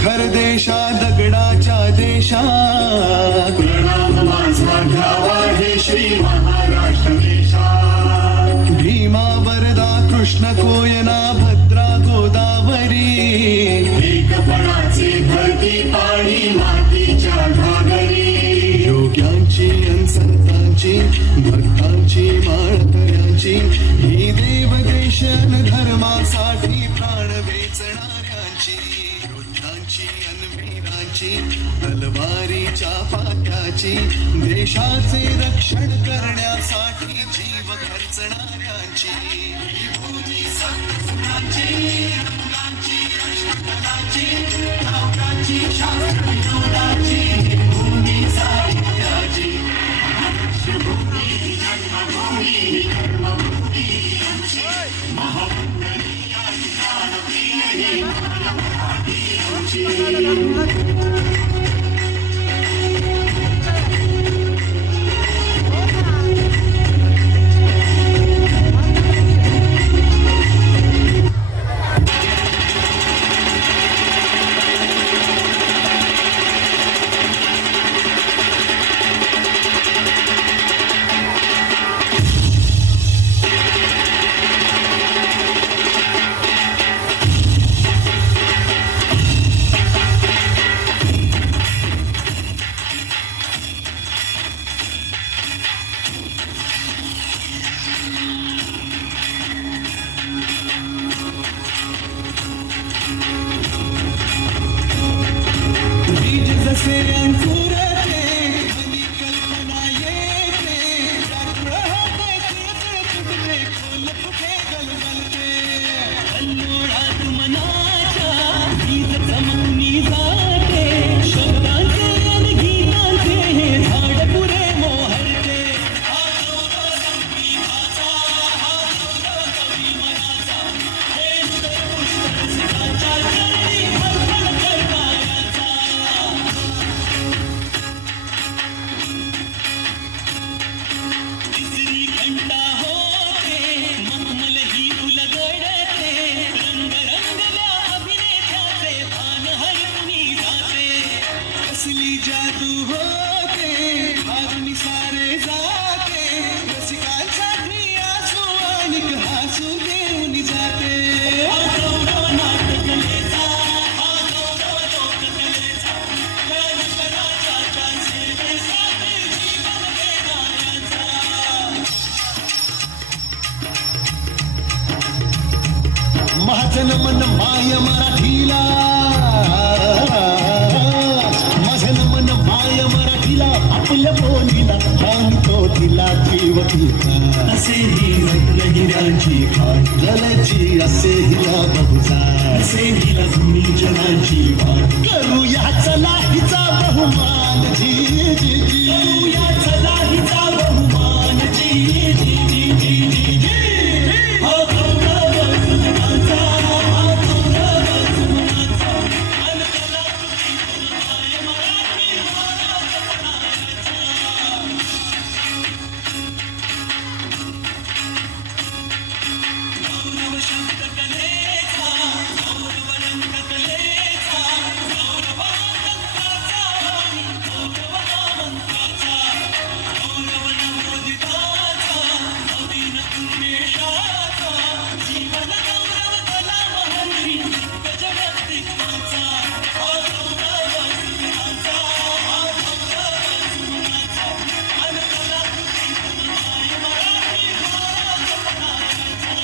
खर देशा दगडाच्या देशा प्रणाम माझा घ्यावा हे श्री महाराष्ट्र देशा। भीमा वरदा कृष्ण कोयना भद्रा गोदावरी एकपणाचे भरती पाणी मातीच्या घागरी। योग्यांची संतांची भक्तांची माळकऱ्यांची ही देव देशन धर्मासाठी प्राण वेचणाऱ्यांची अनवीरांची तलवारीच्या पात्याची देशाचे रक्षण करण्यासाठी जीव खर्चणाऱ्यांची ही भूमी संस्कृतीची रंगांची अष्टकलाची काव्याची शास्त्र विनोदाची ही भूमी साहित्याची। राष्ट्रभूमी जन्मभूमी कर्मभूमी महावंदनीय प्राणप्रिय ही कसे अंकुरते मनी कल्पना येते व्याकुळ होते तुटते खोल कुठे गलबलते अनोळात मनाच्या गीत चमकनी जाते शब्दांचे आणि गीतांचे हे झाड पुरे मोहरते हा गौरव संगीताचा हा गौरव कवी मनाचा हे हृदय पुस्तकाच्या चरणी अर्पण करणाऱ्याचा तिसरी घंटा होते मखमल ही उलगडते रंगरंगल्या अभिनेत्याचे भान हरपणी जाते कसली जादू होते भावनी सारे जाते रसिकांसाठी आसू आणि हसू घेऊन जाते हा गौरव नाटकलेचा हा गौरव लोककलेचा कलाकाराच्या सेवेसाठी जीवन देणाऱ्याचा माझं नमन माय मराठीला माझं नमन माय मराठीला आपल्या बोलीला सांगतो तिला जीव तिचा असे ही रत्न हिऱ्यांची खाण गलची असे हिला बहुजा असे हिला तुम्ही जनाची वाट करूया चला हिचा बहुमान जी जी जी करूया चला हिचा बहुमान जी जी जी जी जी जी हा गौरव सुमनाचा हा गौरव सुमनाचा अनकला तुझी माय मराठी मला जपणाऱ्याचा गौरव शब्द कलेचा गौरव रंग कलेचा गौरव मंत्राचा गौरव मंत्राचा गौरव नवोदिताचा नवीन उन्मेषाचा जीवन गौरव कला महर्षी गजव्यक्तित्वाचा हा गौरव सुमनाचा हा गौरव सुमनाचा अनकला तुझी माय मराठी मला जपणाऱ्याचा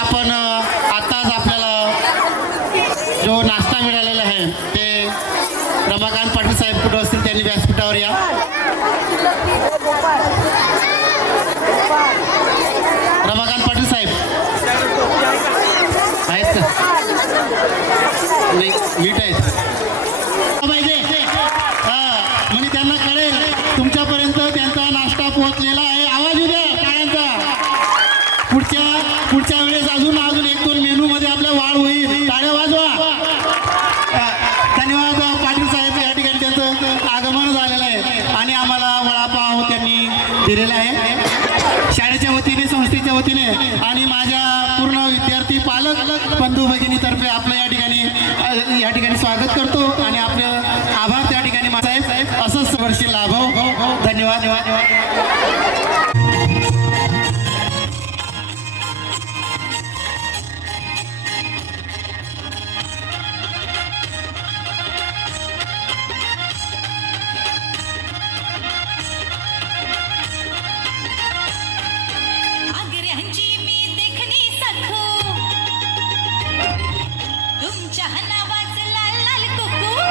आपण आताच आपल्याला जो नाश्ता मिळालेला आहे ते रमाकांत पाटील साहेब कुठं असतील त्यांनी व्यासपीठावर या. रमाकांत पाटील साहेब आहेत का? नाही मीठ आहेत पाहिजे म्हणजे त्यांना कळेल तुमच्यापर्यंत त्यांचा नाश्ता पोहोचलेला आहे. आवाज येऊ द्या टाळ्यांचा. पुढच्या वेळेस अजून एक दोन मेनू मध्ये आपल्या वाढ होईल. टाळ्या वाजवा. धन्यवाद पाटील साहेब. या ठिकाणी त्यांचं आगमन झालेलं आहे आणि आम्हाला वडापाव त्यांनी दिलेला आहे शाळेच्या वतीने संस्थेच्या वतीने आणि माझ्या पूर्ण विद्यार्थी पालक बंधू भगिनीतर्फे आपलं या ठिकाणी स्वागत करतो आणि आपलं आभार त्या ठिकाणी साहेब असंच वर्षी लाभो. धन्यवाद. आग्र्यांची मी देखणी सखू तुमच्या नावाचं लाल लाल कुकू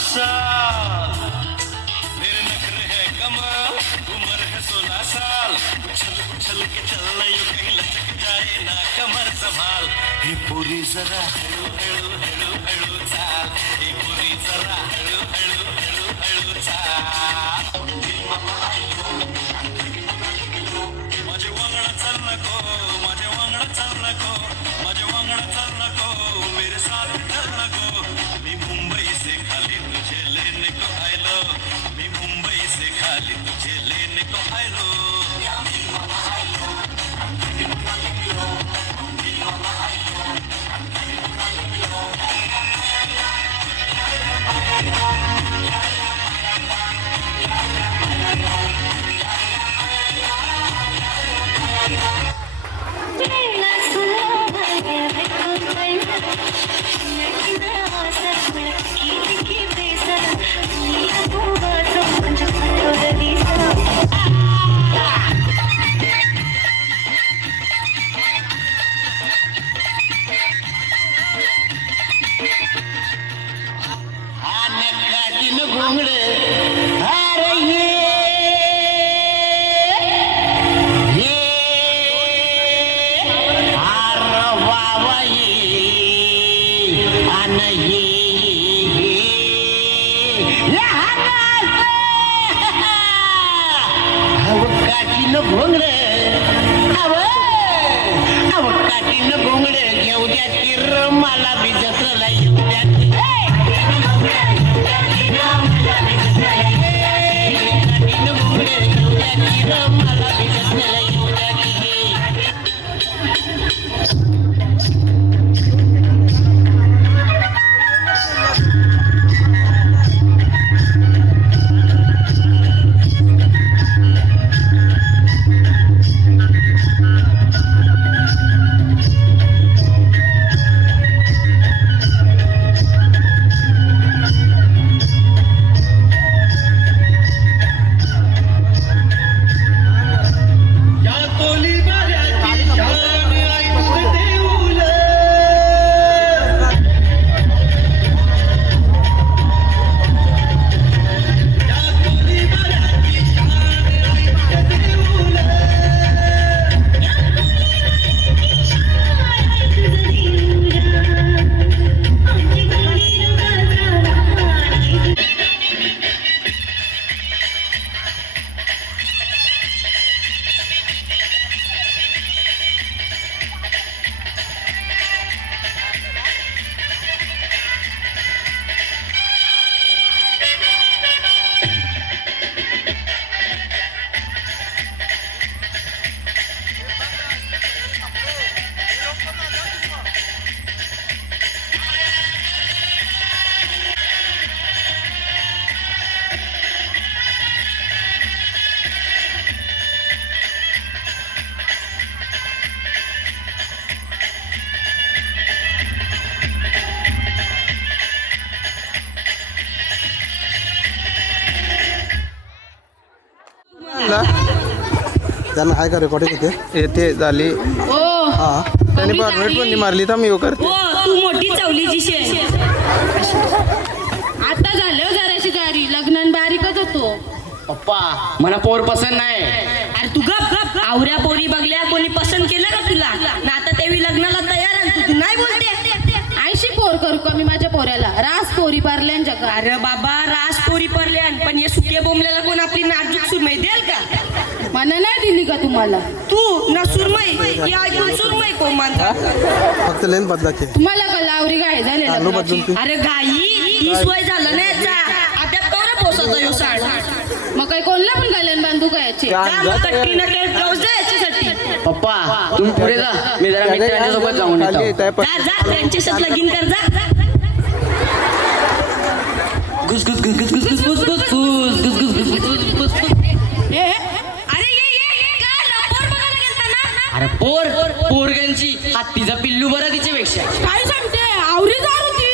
साल मेरे नखरे है कमर उम्र है 16 साल उछल उछल के चलना यूं कहीं लटक जाए ना कमर संभाल हे पूरी जरा हळू हळू हळू हळू चाल हे पूरी जरा हळू हळू हळू हळू चाल माझे वांगडा चाल नको माझे वांगडा चाल नको माझे वांगडा चाल नको मेरे साथ चल नको मी मुंबई से खाली तुझे लेने को आयलो मी मुंबई से खाली तुझे लेने को आयलो त्यांना आहे का रेकॉर्डिंग इथे येते झाली हा त्यांनी परमिट पण मारली तर मी येऊ करते तू मोठी चवलीची शे आता झालं जराशी गाडी लग्नान बारीकच होतो पप्पा मला पोर पसंत नाही अरे तू गप गप आवऱ्या पोरी बघल्या कोणी पसंत केलं का तुला ना आता तेवी लग्नाला तयार आहे तू नाही बोलते 80 पोर करू का मी माझ्या पोऱ्याला रास पोरी पारल्यान जग अरे बाबा रास पोरी परल्यान पण हे सुके बोंबल्याला कोण आपली नाजूक सुरमई देल का मला नाही दिली का तुम्हाला तू ना सुरमई या ऐकून सुरमई कोण मानता फक्त लेन बदला की तुम्हाला का लावरी गाय झाले अरे गाई 30 वय झालं ना याचा आता कवर पोसतो ह्यो साड मग काय कोणला पण घालन बांधू काय याचे कट्टी ना ते ब्लाउज द्या याच्यासाठी पप्पा तुम्ही पुढे जा मी जरा मित्रांच्या सोबत जाऊन येतो जा जा त्यांच्याशी लगीन कर जा घुस घुस घुस घुस घुस घुस घुस घुस घुस घुस घुस घुस घुस घुस अरे ये काय लपोर बघायला गेलता ना अरे पोर पोरगंची हत्तीचा पिल्लू बरं तिच्यापेक्षा काय सांगते आवरी दारू ती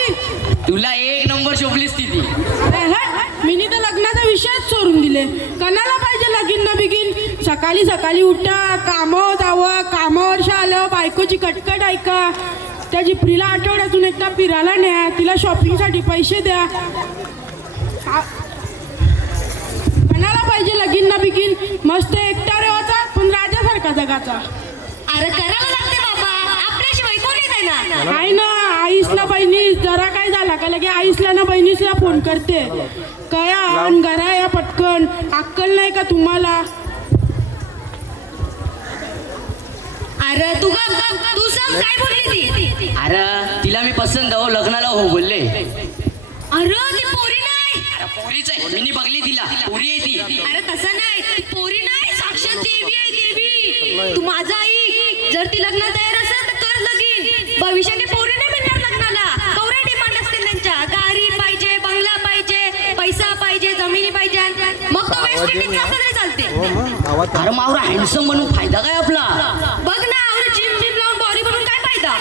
तुला एक नंबर शोभलीस ती मिनी तर लग्नाचा विषयच सोडून दिले कणाला पाहिजे लगीन न बिगीन सकाळी सकाळी उठा कामावर जावं कामावर आलं बायकोची कटकट ऐका त्या जिप्रीला आठवड्यातून एकदा फिरायला न्या तिला शॉपिंगसाठी पैसे द्या कोणाला पाहिजे लगीन ना बिगीन मस्त एकटा रेवाचा पण राजासारखा जगाचा. अरे करावं लागते बाबा, आपल्याशिवाय कोण येत ना. आहे ना आईसला बहिणी जरा काय झाला का लगे आईसला ना बहिणीसला फोन करते कया आण घरा या पटकन. अक्कल नाही का तुम्हाला? अरे तू सांग काय बोलली ती? अरे तिला मी पसंत हो लग्नाला हो बोलले. अरे ती पोरी नाही. अरे पोरीच आहे मी बघली तिला पोरी आहे ती. अरे तसं नाही, ती पोरी नाही, साक्षात देवी आहे देवी. तू माझा आई, जर ती लग्नात तयार असेल तर कर लगीन. भविष्याने पोरी नाही मिळणार लग्नाला. कवरे डिमांड असतील त्यांच्या, गाडी पाहिजे, बंगला पाहिजे, पैसा पाहिजे, जमिनी पाहिजे. मग तो वेस्ट इंडिजचा असं नाही चालते. अरे मावरा हँडसम म्हणून फायदा काय आपला? बघ ना जिम जिम लावून बॉडी बनवून काय फायदा?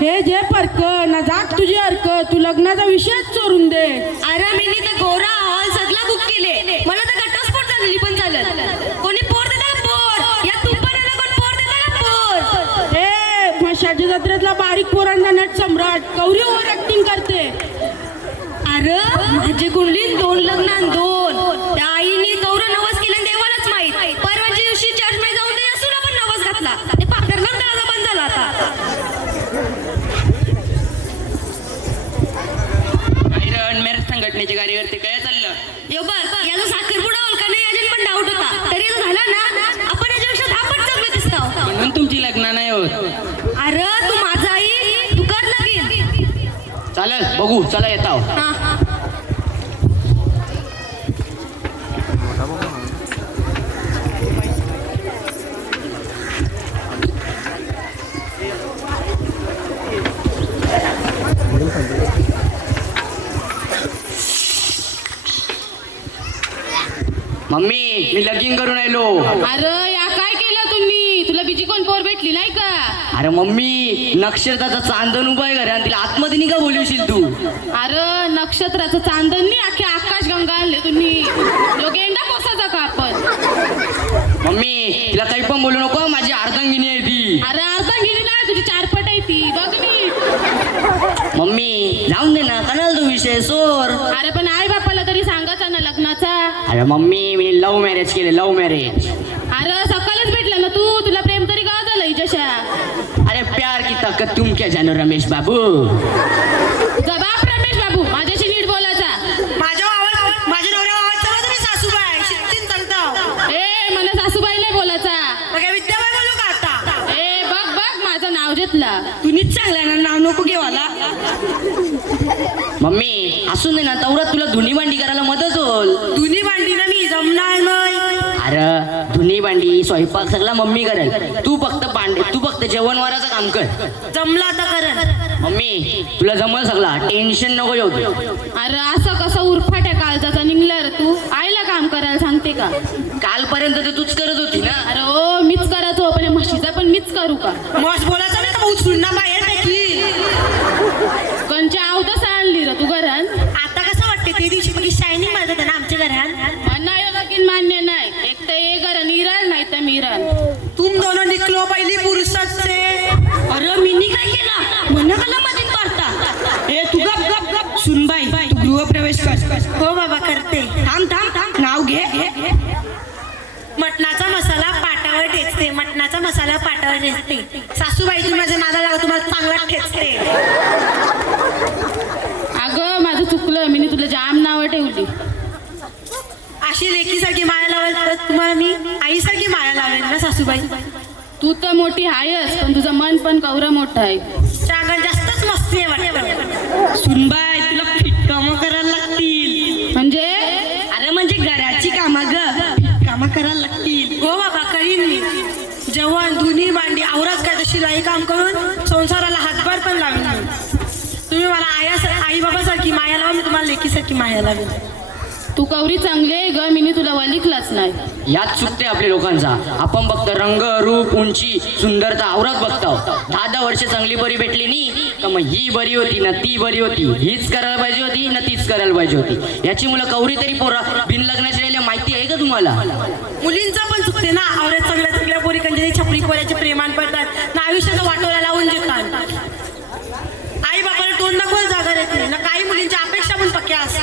हे जे परक ना जाग तुझी अर्क तू लग्नाचा विषयच चोरून दे. अरे मी तर गोरा हॉल सगळा बुक केले. मला तर घटस्फोट झालेली पण चालत. कोणी पोर देता का पोर? या तुपाऱ्याला कोण पोर देता का पोर? हे मशाची जत्रेतला बारीक पोरांचा नट सम्राट कौरी ओव्हर ऍक्टिंग करते. अरे माझी कुंडली 2 लग्न आणि 2. त्या आईने गौरव नवस केलं देवालाच माहित. परवाच्या दिवशी चर्चमध्ये जाऊन ते असुला पण नवस घातला. ते पाकरला तळाचा बंद झाला आता. मॅरेज संघटनेचे कार्यकर्ते काय चाललं? यो बघ याचा साखरपुडा होल का नाही अजून पण डाऊट होता. तरी तो झाला ना, आपण याच्यापेक्षा 10 पट चांगलं दिसतो. म्हणून तुमची लग्न नाही होत. अरे तू माझा आई, तू कर लगीन. चालेल बघू चला येता. मम्मी मी लगीन करून आलो. अरे या काय केलं तुम्ही? तुला बिजी कोण पोर भेटली नाही का? अरे मम्मी नक्षत्राचा चांदण उभा आहे घरी आणि तिला आतमध्ये नाही का बोलवशील तू? अरे नक्षत्राचं चांदणी अख्खे आकाश गंगा आणले तुम्ही. लोक एंडा कोसाचा का आपण? मम्मी तिला काही पण बोलू नको, माझी अर्धांगिनी आहे ती. अरे अर्धांगिनी नाही तुझी 4 पट आहे ती बघ नीट. मम्मी जाऊन दे ना, कळाल तो विषय सोर. अरे पण आई बापाला तरी सांगायचा ना लग्नाचा. अरे मम्मी मी लव्ह मॅरेज केले, लव्ह मॅरेज. अरे सकाळीच भेटला ना तू, तुला प्रेम तरी का झालं हिच्याशा? अरे प्यार की ताकद तुम क्या जानो रमेश बाबू. जबाब रमेश बाबू माझ्याशी नीट बोलायचा. माझ्या नवऱ्या आवाज चला तुम्ही सासूबाई शिस्तीन चालतो. ए मला सासूबाई नाही बोलायचा. बघा विद्याबाई बोलू का आता? ए बघ माझं नाव घेतला. तू नीट चांगला ना, नाव नको घेवाला. मम्मी असून दे ना, तवरात तुला धुनी भांडी करायला मदत होल. दुनी भांडी ना मी जमणार नाही. अरे धुनी भांडी स्वयंपाक सगळा मम्मी करेल. तू फक्त जेवण वाराचं काम कर. जमला आता करन. मम्मी तुला जमल सगळा, टेन्शन नको घेऊ. अरे असं कसं उरफाट्या काळजाचा निघला रे तू? आईला काम करायला सांगते का? कालपर्यंत तर तूच करत होती ना. अरे ओ मीच करायचो पण म्हशीचा पण मीच करू का? मस्त बोलायचं नाही तर उचलून ना बाहेर टाकी. कंच्या आवतच आणली रे तू घरात. आता कसं वाटते ते दिवशी बघी शायनिंग मारत होता ना आमच्या घरात. नाही लगीन मान्य नाही. एक तर हे घर निराल नाही तर मिराल. तुम दोनों निकलो पहिली पुरुषात से. अरे मीनी काय केला म्हणा कला मध्ये मारता. ए तू गप सुनबाई तू गृहप्रवेश कर. हो बाबा करते. थांब नाव घे. मटणाचा मसाला पाटावर ठेचते, मटणाचा मसाला पाटावर ठेचते. सासूबाई तुम्ही माझ्या नादा लावा, तुम्हाला चांगला ठेचते. अगं माझं चुकलं, मी तुला जाम नावं ठेवली. अशी लेकीसारखी माया लावेल तर तुम्हाला मी आईसारखी माया लावेल ना सासूबाई. तू तर मोठी आहेस पण तुझं मन पण कवरं मोठं आहे. चांगल जास्तच मस्ती आहे वाटतं. सुनबाई तुला फिट कामं करायला लागतील. म्हणजे? अरे म्हणजे घराची कामं ग, कामं करायला लागतील. हो बाबा करीन मी. जेवण धुनी भांडी आवराच काय तशी लाई काम करून संसाराला हातभार पण लावेल मी. तुम्ही मला आई बाबासारखी माया लावा, मी तुम्हाला लेकीसारखी माया लावेल. तू कवरी चांगली आहे ग, मी तुला वलिकलाच नाही. यात चुकते आपल्या लोकांचा. आपण फक्त रंग रूप उंची सुंदरता आवरात बघतो. 10 वर्ष चांगली बरी भेटली नी का मग ही बरी होती ना ती बरी होती, हीच करायला पाहिजे होती ना तीच करायला पाहिजे होती. याची मुलं कवरी तरी पोरा बिन लग्नाच्या राहिल्या माहिती आहे का तुम्हाला? मुलींचा पण चुकते ना. आवरात चांगल्या पोरी कंजरी छपरी पोऱ्याचे प्रेमान पडतात ना, आयुष्याचा वाटोला लावून देतात. आई बाबाला तोंड दाखवायला जागा देत नाही ना. काही मुलींच्या अपेक्षा पण पक्क्या असतात.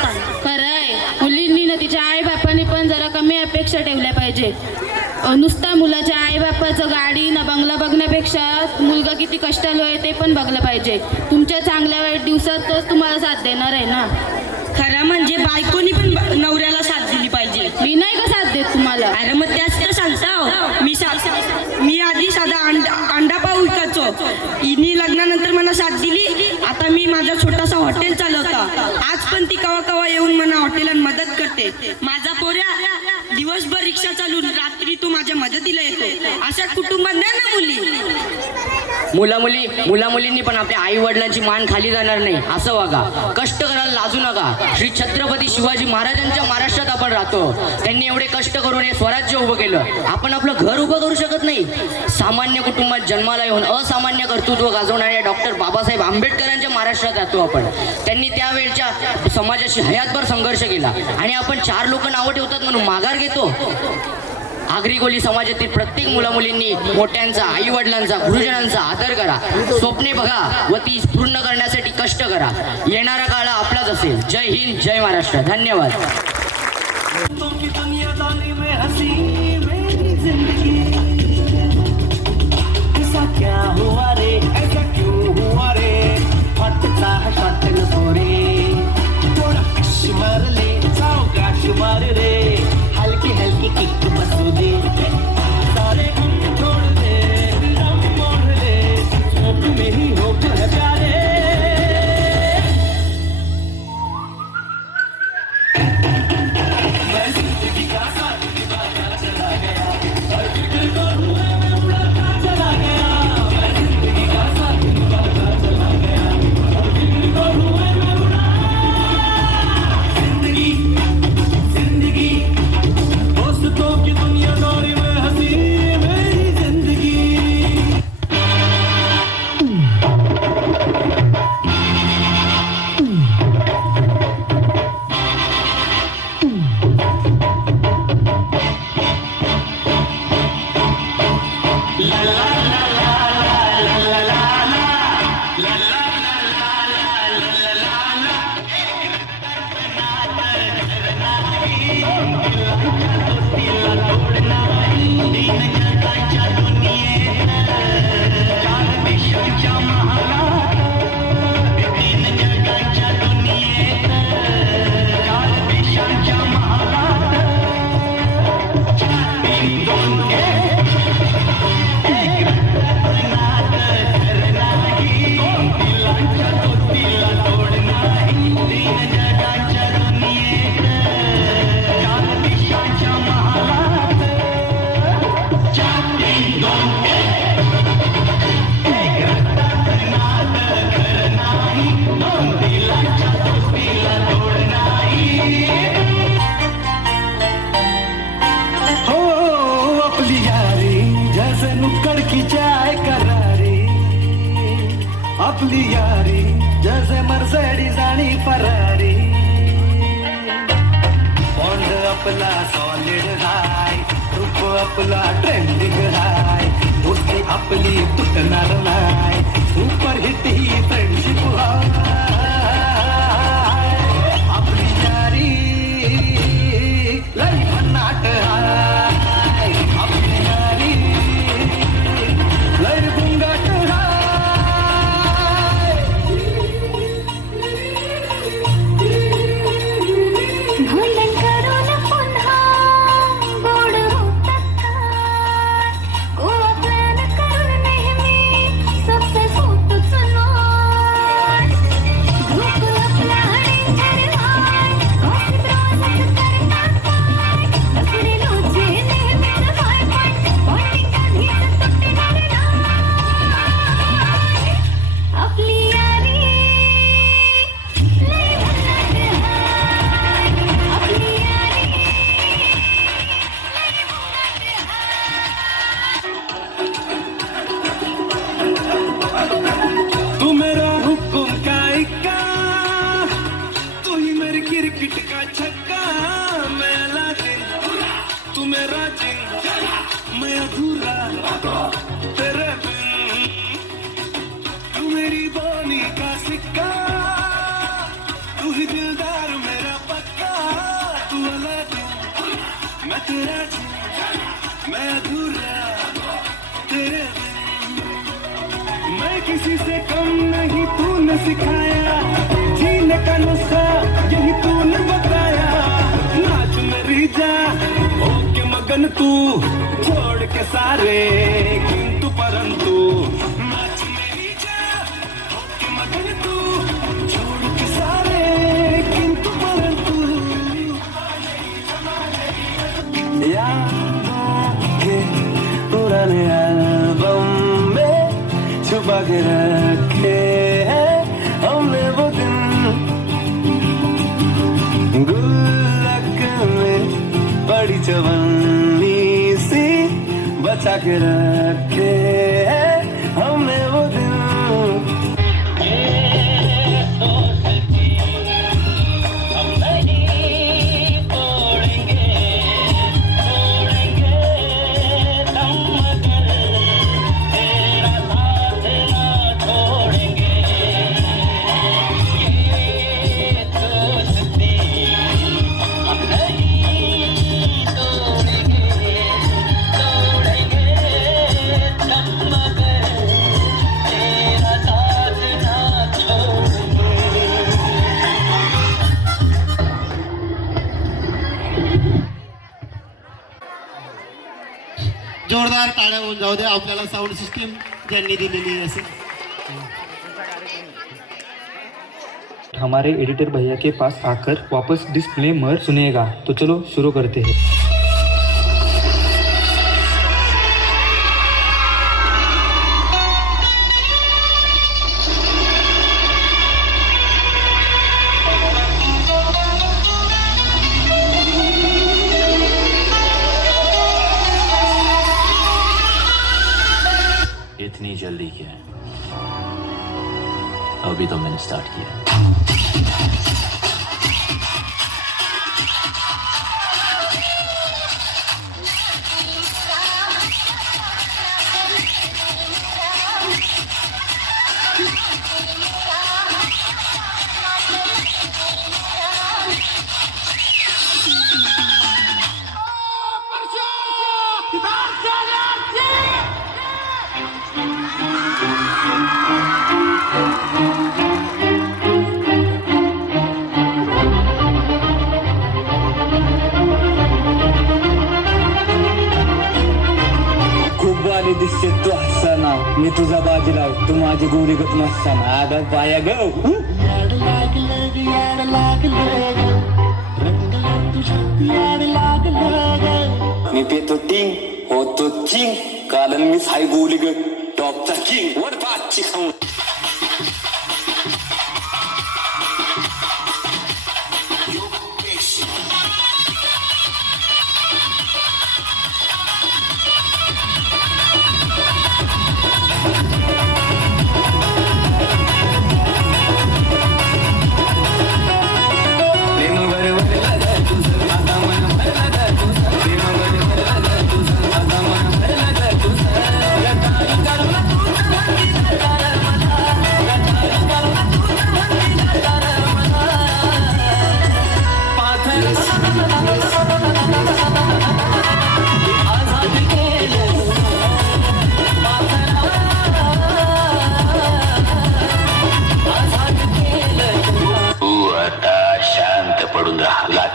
पाहिजे. नुसता मुलाच्या आईबापाचं गाडी ना बंगला बघण्यापेक्षा मुलगा किती कष्टाळू आहे ते पण बघलं पाहिजे. तुमच्या चांगल्या वाईट दिवसात तोच तुम्हाला साथ देणार आहे ना. खरं म्हणजे बायकोनी पण नवऱ्याला साथ दिली पाहिजे. मी नाही का साथ देत तुम्हाला? अरे मग त्याच तर सांगता. मी आधी साधा अंडा पाव विकायचो. हिनी लग्नानंतर मला साथ दिली. आता मी माझा छोटासा हॉटेल चालवता. आज पण ती कवा कवा येऊन मला हॉटेलात मदत करते. माझा पोऱ्या दिवसभर रिक्षा चालून रात्री तू माझ्या मदतीला येतो. अशा कुटुंबात नाही ना मुली. मुला मुलींनी पण आपल्या आई वडिलांची मान खाली जाणार नाही असं वागा. कष्ट करायला लाजू नका. श्री छत्रपती शिवाजी महाराजांच्या महाराष्ट्रात आपण राहतो. त्यांनी एवढे कष्ट करून हे स्वराज्य उभं केलं. आपण आपलं घर उभं करू शकत नाही. सामान्य कुटुंबात जन्माला येऊन असामान्य कर्तृत्व गाजवणाऱ्या डॉक्टर बाबासाहेब आंबेडकरांच्या महाराष्ट्रात राहतो आपण. त्यांनी त्यावेळच्या समाजाशी हयातभर संघर्ष केला आणि आपण 4 लोक नावं ठेवतात म्हणून माघार घेतो. आगरी कोळी समाजातील प्रत्येक मुलामुलींनी मोठ्यांचा, आई वडिलांचा, गुरुजनांचा आदर करा. स्वप्ने बघा व ती पूर्ण करण्यासाठी कष्ट करा. येणारा काळ आपलाच असेल. जय हिंद, जय महाराष्ट्र. धन्यवाद. क्या हुआ रे, ऐसा क्यों हुआ रे, फटता है शॉट रे, थोड़ा कश मार ले, सावकाश मार रे, हल्की हल्की किक बसू दे, सारे गुण छोड़ दे, दम मोड़ ले, चौक में ही हो कर प्यारे. मैं जिंदगी का साथ निभाता चला गया, हर फिक्र को धुएं में उड़ाता चला गया. दोस्तों की दुनियादारी में हंसी मेरी जिंदगी. ला ला ला ला ला ला ला ला. आपली यारी जैसे मर्सिडीज आणि फरारी. बॉन्ड आपला सॉलिड हाय, रूप आपला ट्रेंडिंग हाय, दोस्ती आपली तुटणार नाही, सुपर हिट ही फ्रेंडशिप हाय. आपली यारी लई भन्नाट हाय, आपली यारी लई गुंगाट हाय. किसी से कम नहीं तूने सिखाया, जीने का नुस्खा यही तूने बताया। नाच मेरी जा होके मगन तू, छोड़ के सारे किंतु परंतु। नाच मेरी जा होके मगन तू, छोड़ के सारे किंतु परंतु। यादों के पुराने एल्बम में छुपा के रखे हैं हमने वो दिन, गुल्लक में बड़ी चवन्नी सी बचा के रखे हैं हमने वो दिन। जोरदार टाळ्या होऊन जाऊ दे आपल्याला साऊंड सिस्टीम ज्यांनी दिलेली आहे असे। हमारे एडिटर भैया के पास आकर वापस डिस्क्लेमर सुनेगा, तो चलो शुरू करते हैं। इतनी जल्दी क्या है, अभी तो मैंने स्टार्ट किया। दिसते तू हसताना, मी तुझा बाजीराव, तू माझी गोरीगत मस्ताना। आगा पाया ग मी पेतो टिंग होतो चिंग, कारण मी साई गोरीगत टॉपचा किंग वर पाचची खाऊन।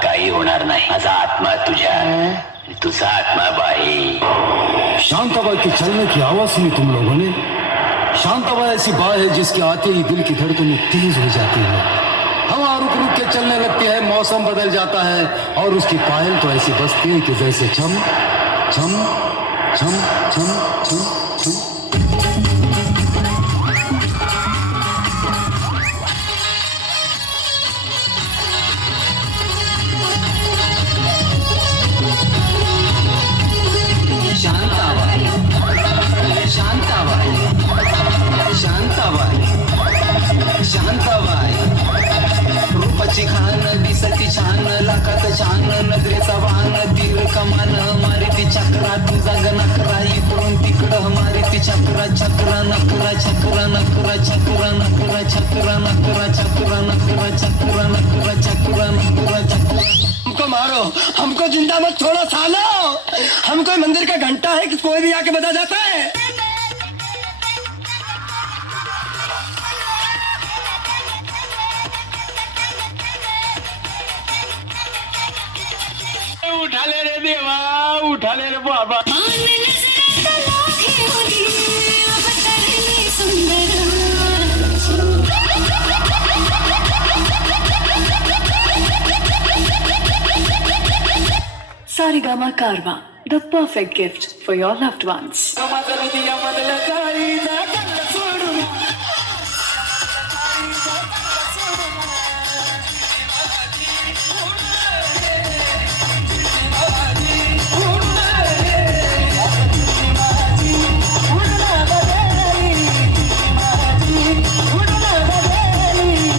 काही होणार नाही, माझा आत्मा तुझ्या, तुझा आत्मा बाई। शांताबाई के चलने की आवाज सुनी तुम लोगों ने? शांताबाई ऐसी बात है जिसके आते ही दिल की धड़कनें तेज हो जाती है, हवा रुक रुक के चलने लगती है, मौसम बदल जाता है और उसकी पायल तो ऐसी बजती है कि जैसे छम छम छम छम छम छम। शांताबाई रूपाची खान दिसती छान, लाखात छान नजरेचा वाहन, तीर कमान मारिती चक्रा, तुझा गणकरा इकडून तिकडं मारिती चक्रा, चक्रा नकरा चक्रा नकरा चक्रा नकरा चक्रा नकरा चक्रा नकरा चक्रा नकरा चक्रा नकरा चक्रा। हमको मारो, हमको जिंदा मत छोड़ो सालो, हम कोई मंदिर का घंटा है कि कोई भी आके बजा जाता है। उठाले रे देवा, उठाले रे बाबा. Sarigama Karma, the perfect gift for your loved ones.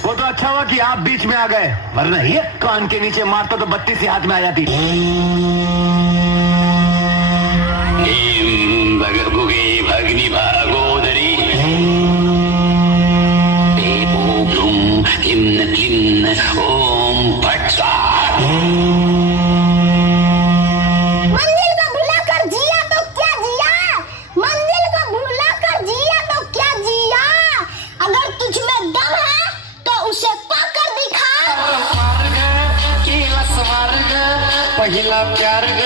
वो तो अच्छा हुआ कि आप बीच में आ गए, वरना ये कान के नीचे मारता तो 32 ही हाथ में आ जाती. भगभुगे भगनी भागोदरी हिम्न क्लिन्न ओम फट स्वाहा. मंदिर को भुला कर जिया तो क्या जिया, मंदिर को भुला कर जिया तो क्या जिया. अगर तुझ में दम है तो उसे पाकर दिखा. केला स्वर्ग पहिला प्यार ग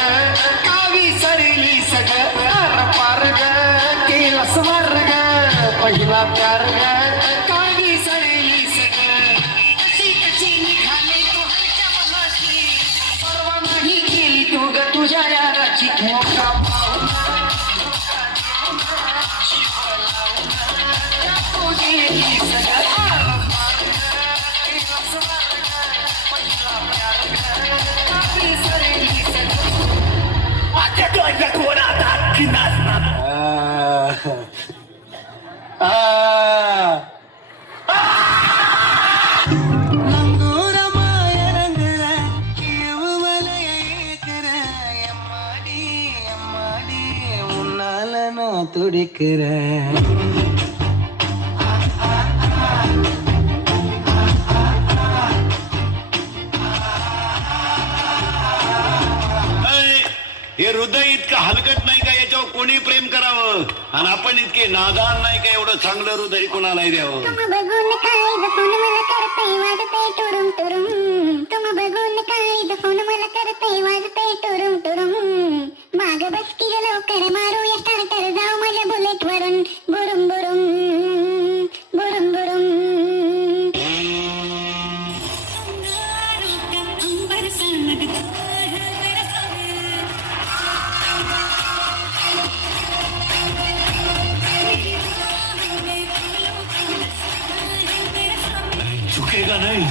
कावी सरिली सग पार ग केला स्वर्ग पहिला प्यार ग कावी सरिली सग कशी कशी निघाली तू ह्याच्या मनाची परवानगी केली तू ग तुझ्या याराची मोठा துடிக்கிற हे हृदय इतकं हलकट नाही का याच्यावर कोणी प्रेम करावं, आणि आपण इतके नादान नाही का एवढं चांगलं हृदय कोणालाही द्यावं. तुम बघून काय दफून मला करते वाजते टुरुम टुरुम. तुम बघून काय दफून मला करते वाजते टुरुम टुरुम. माग बस की ग लवकर मारूया स्टार्टर जाऊ माझ्या बुलेट वरून बुरुम बुरुम बुरुम बुरुम. झुकेगा नहीं.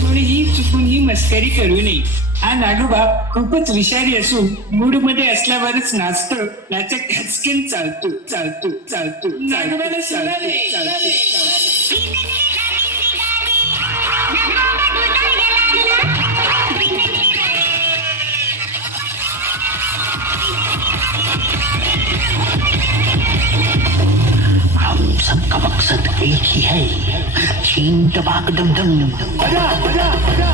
कोणीही चुकून ही मस्करी करू नये. हा नागोबा खूपच विषारी असून मूड मध्ये असल्यावरच नाचतो, नाचक हसकेन चालतो चालतो चालतो नागोबाला चालतो चालतो. हम सबका मकसद एक ही है, चीन टबाक डम डम. बजा बजा बजा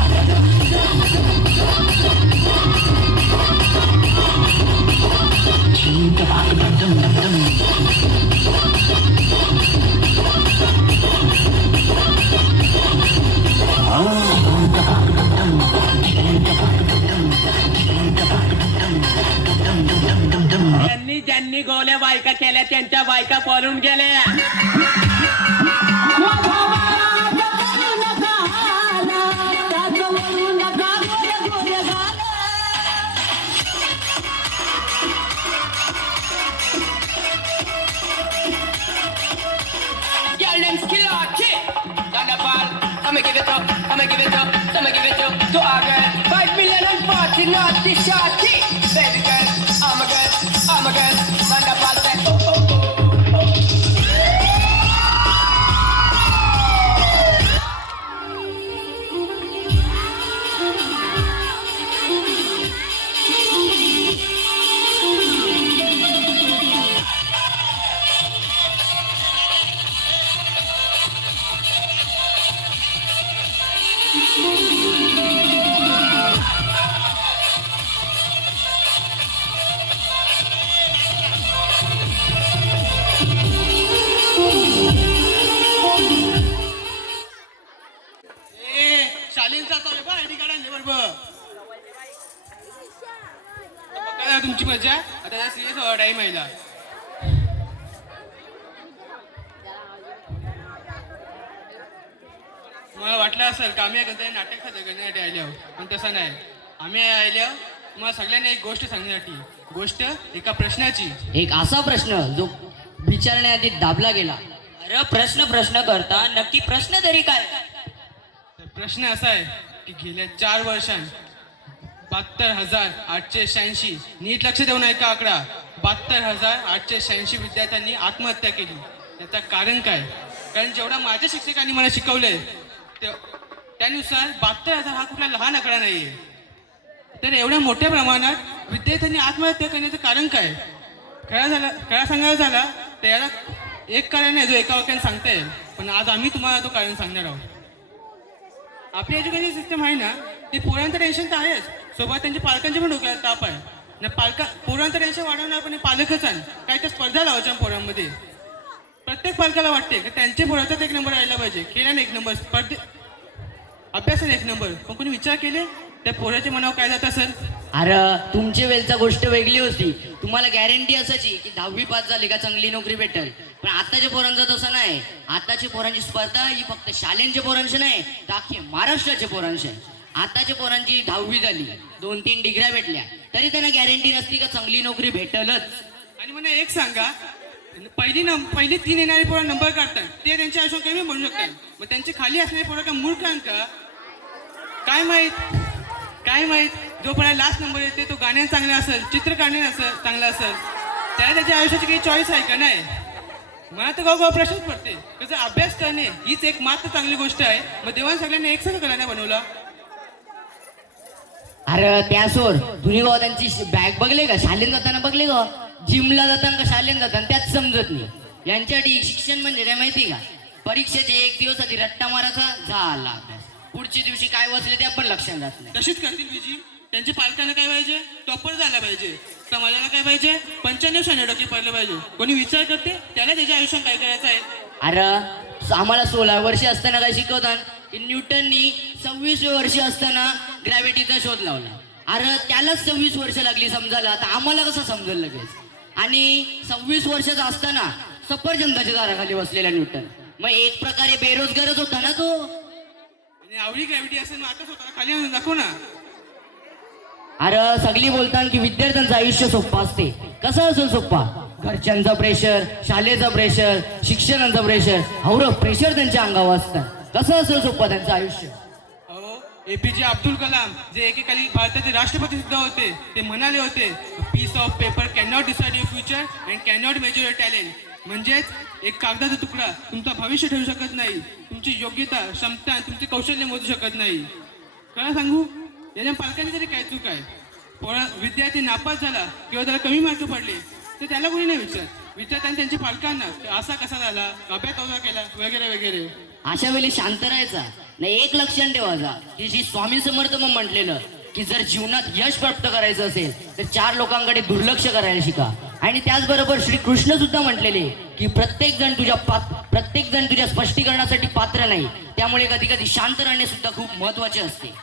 चीन टबाक डम डम डम डम. ज्यांनी ज्यांनी गोल्या बायका केल्या त्यांच्या बायका पळून गेल्या. I'ma give it up, I'ma give it up, I'ma give it up to our girl. 5 million and 40 naughty shorty. Baby girl, I'm a girl, I'm a girl. Thunderball say, oh, oh, oh, oh. शालेंचा चालू बा ID card आणले बरोबर काय तुमची मजा आता serious हवा time आयला मला वाटलं असेल का आम्ही कधी नाटक सादर करण्यासाठी आल्यावर पण तसं नाही आम्ही आल्यावर तुम्हाला सगळ्यांना एक गोष्ट सांगण्यासाठी गोष्ट एका प्रश्नाची एक असा प्रश्न जो विचारण्याआधी दाबला गेला. अरे प्रश्न करता नक्की प्रश्न तरी काय? तर प्रश्न असा आहे की गेल्या 4 वर्षांत 72,886 नीट लक्ष देऊन ऐका आकडा 72,886 विद्यार्थ्यांनी आत्महत्या केली. त्याचं कारण काय? कारण जेवढा माझ्या शिक्षकांनी मला शिकवलंय त्यानुसार 72,000 हा कुठला लहान आकडा नाहीये. तर एवढ्या मोठ्या प्रमाणात विद्यार्थ्यांनी आत्महत्या करण्याचं कारण काय? खरा सांगायला झाला तर याला एक कारण आहे जो एका वाक्याने सांगता येईल पण आज आम्ही तुम्हाला तो कारण सांगणार आहोत. आपली एज्युकेशन सिस्टम आहे ना ती पोरांचं टेन्शन तर आहेच सोबत त्यांच्या पालकांचे पण डोक्याला ताप आहे ना. पोरांचं टेन्शन वाढवणार पण पालकच आहे. काय तर स्पर्धा लावायच्या पोरांमध्ये प्रत्येक पालकाला वाटते की त्यांच्या पोराचाच 1 नंबर यायला पाहिजे. केल्याने 1 नंबर अभ्यासाने 1 नंबर पण कोणी विचार केले त्या पोराच्या मनावर काय जात असेल? अरे तुमची वेळचा गोष्ट वेगळी होती. तुम्हाला गॅरंटी असायची की 10वी पास झाली का चांगली नोकरी भेटेल. पण आताच्या पोरांचं तसं नाही. आताच्या पोरांची स्पर्धा ही फक्त शालेंच्या पोरांशी नाही तर अख्खी महाराष्ट्राच्या पोरांशी आहे. आताच्या पोरांची 10वी झाली 2-3 डिग्र्या भेटल्या तरी त्यांना गॅरंटी नसती का चांगली नोकरी भेटेलच. आणि मला एक सांगा पहिली 3 येणारे पोरं नंबर काढतात ते त्यांच्या आयुष्यात कमी बनू शकतात मग त्यांचे खाली असणारे पोरं का मूर्ख का काय माहित जो पण लास्ट नंबर येते तो गाण्यात चांगला असेल चित्र काढण्यात चांगला असेल त्याला त्याच्या आयुष्याची काही चॉईस आहे का नाही. मला तर गाव प्रश्नच पडते त्याचा अभ्यास करणे हीच एक मात्र चांगली गोष्ट आहे मग देवाने सगळ्यांना एकसारखं करायला बनवला. अरे त्यासोर तुम्ही गाव त्यांची बॅग बघले का शालेन जाताना बघले का जिमला जाताना का शालेन जाताना त्याच समजत नाही. यांच्यासाठी शिक्षण म्हणजे काय माहिती का परीक्षेचे 1 दिवस आधी रट्टा मारायचा झाला अभ्यास पुढच्या दिवशी काय वाचले ते पण लक्षात राहत नाही. तशीच करतील विजी त्यांच्या पालकांना काय पाहिजे टॉपर झाला पाहिजे समाजाला काय पाहिजे 95% पडलं पाहिजे. कोणी विचार करते त्याला त्याच्या आयुष्यात काय करायचं आहे. अरे आम्हाला 16 वर्षे असताना काय शिकवतात की न्यूटननी 26 वर्षे असताना ग्रॅव्हिटीचा शोध लावला. अरे त्यालाच 26 वर्ष लागली समजायला तर आम्हाला कसं समजेल लगेच. आणि 26 वर्षाचा असताना सफरचंदाच्या दाराखाली बसलेला न्यूटन मग एक प्रकारे बेरोजगारच होता ना तो. आणि आवडी ग्रॅव्हिटी असेल मग आता स्वतःला खाली आणून दाखव ना. अरे सगळी बोलतात की विद्यार्थ्यांचं आयुष्य सोप्पा असते. कसं असेल सोप्पा? घरच्यांचा प्रेशर शाळेचा प्रेशर शिक्षणाचा प्रेशर हवरं प्रेशर त्यांच्या अंगावर असतं. कसं असेल सोप्पा त्यांचं आयुष्य? APJ अब्दुल कलाम जे एकेकाली भारताचे राष्ट्रपती सुद्धा होते ते म्हणाले होते piece of paper can not decide your future and can not measure your talent. म्हणजेच एक कागदाचा तुकडा तुमचा भविष्य ठरू शकत नाही. तुमची योग्यता क्षमता तुमचे कौशल्य मोजू शकत नाही. काय सांगू याच्या पालकांनी तरी काय चूक आहे. विद्यार्थी नापास झाला किंवा त्याला कमी मार्क पडले तर त्याला कोणी नाही विचारताना त्यांच्या पालकांना असा कसा झाला अभ्यास कसा केला वगैरे वगैरे. अशा वेळी शांत राहायचा नाही. एक लक्षात ठेवायचा की श्री स्वामी समर्थ मग म्हटलेलं की जर जीवनात यश प्राप्त करायचं असेल तर 4 लोकांकडे दुर्लक्ष करायला शिका. आणि त्याचबरोबर श्री कृष्ण सुद्धा म्हटलेले की प्रत्येक जण तुझ्या स्पष्टीकरणासाठी पात्र नाही. त्यामुळे कधी कधी शांत राहणे सुद्धा खूप महत्वाचे असते.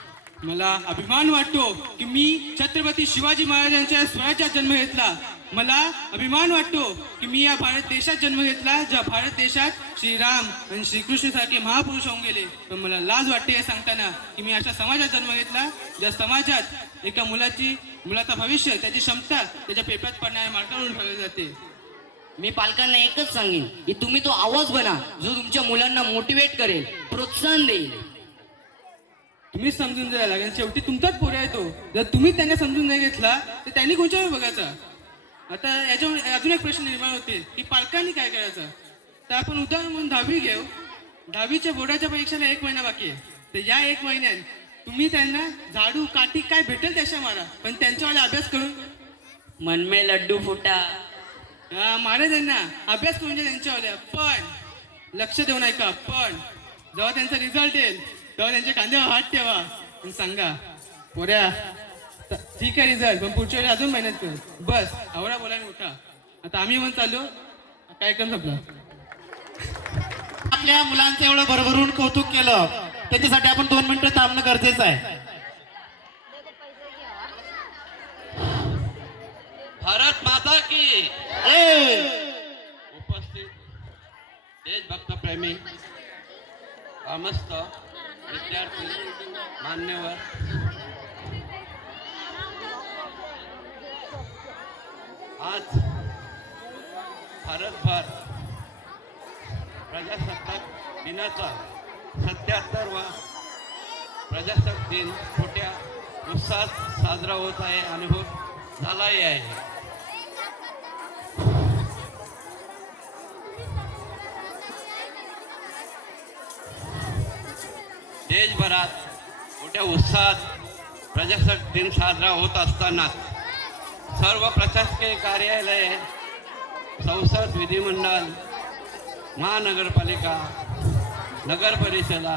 मला अभिमान वाटतो की मी छत्रपती शिवाजी महाराजांच्या स्वराज्यात जन्म घेतला. मला अभिमान वाटतो की मी या भारत देशात जन्म घेतला ज्या भारत देशात श्रीराम आणि श्रीकृष्ण सारखे महापुरुष होऊन गेले. पण मला लाज वाटते हे सांगताना की मी अशा समाजात जन्म घेतला ज्या समाजात एका मुलाचा भविष्य त्याची क्षमता त्याच्या पेपरात पडणाऱ्या मार्कावरून ठरवली जाते. मी पालकांना एकच सांगेन की तुम्ही तो आवाज बना जो तुमच्या मुलांना मोटिवेट करेल प्रोत्साहन देईल. तुम्हीच समजून जायला लागेल. शेवटी तुमचाच पोर आहे तो. जर तुम्ही त्यांना समजून नाही घेतला तर त्यांनी कोणत्या बघायचा. आता याच्यावर अजून एक प्रश्न निर्माण होते की पालकांनी काय करायचं. तर आपण उदाहरण म्हणून 10वी घेऊ. 10वीच्या बोर्डाच्या परीक्षेला 1 महिना बाकी आहे. तर या 1 महिन्यात तुम्ही त्यांना झाडू काठी काय भेटेल त्याच्या मारा पण त्यांच्यावाले अभ्यास करून मन में लड्डू फुटा मारा त्यांना अभ्यास करून द्या त्यांच्यावाल्या. पण लक्ष देऊन ऐका. पण जेव्हा त्यांचा रिझल्ट येईल तेव्हा त्यांच्या खांद्यावर हात ठेवा आणि सांगा पोऱ्या ठीक आहे रिझल्ट पण पुढच्या वेळी अजून मेहनत कर. बस आवडा बोलायला उठा. आता आम्ही पण चाललो कार्यक्रम संपला. आपल्या मुलांचं एवढं भरभरून कौतुक केलं त्याच्यासाठी आपण 2 मिनिटं थांबणं गरजेचं आहे. भारत माता की उपस्थित देशभक्त प्रेमी ग्रामस्थ विद्यार्थी मान्यवर आज भारतभर प्रजासत्ताक दिनाचा 77वा प्रजासत्ताक दिन मोठ्या उत्साहात साजरा होत आहे आणि होत झालाही आहे. देशभरात मोठ्या उत्साहात प्रजासत्ताक दिन साजरा होत असताना सर्व प्रशासकीय कार्यालये, संसद, विधिमंडळ, महानगरपालिका, नगर परिषदा,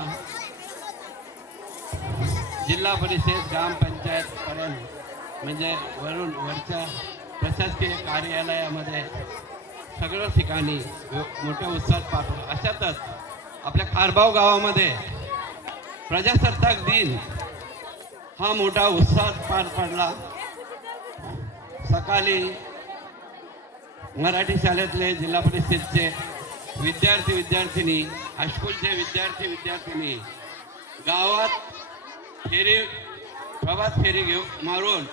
जिल्हा परिषद, ग्रामपंचायतपर्यंत म्हणजे वरच्या प्रशासकीय कार्यालयामध्ये सगळ्या ठिकाणी मोठ्या उत्साहात पाहतो. अशातच आपल्या कारभाव गावामध्ये प्रजासत्ताक दिन हा मोठा उत्साहात पार पडला. सकाळी मराठी शाळेतले, जिल्हा परिषदचे विद्यार्थी विद्यार्थिनी, हायस्कूलचे विद्यार्थी विद्यार्थिनी गावात प्रभात फेरी मारून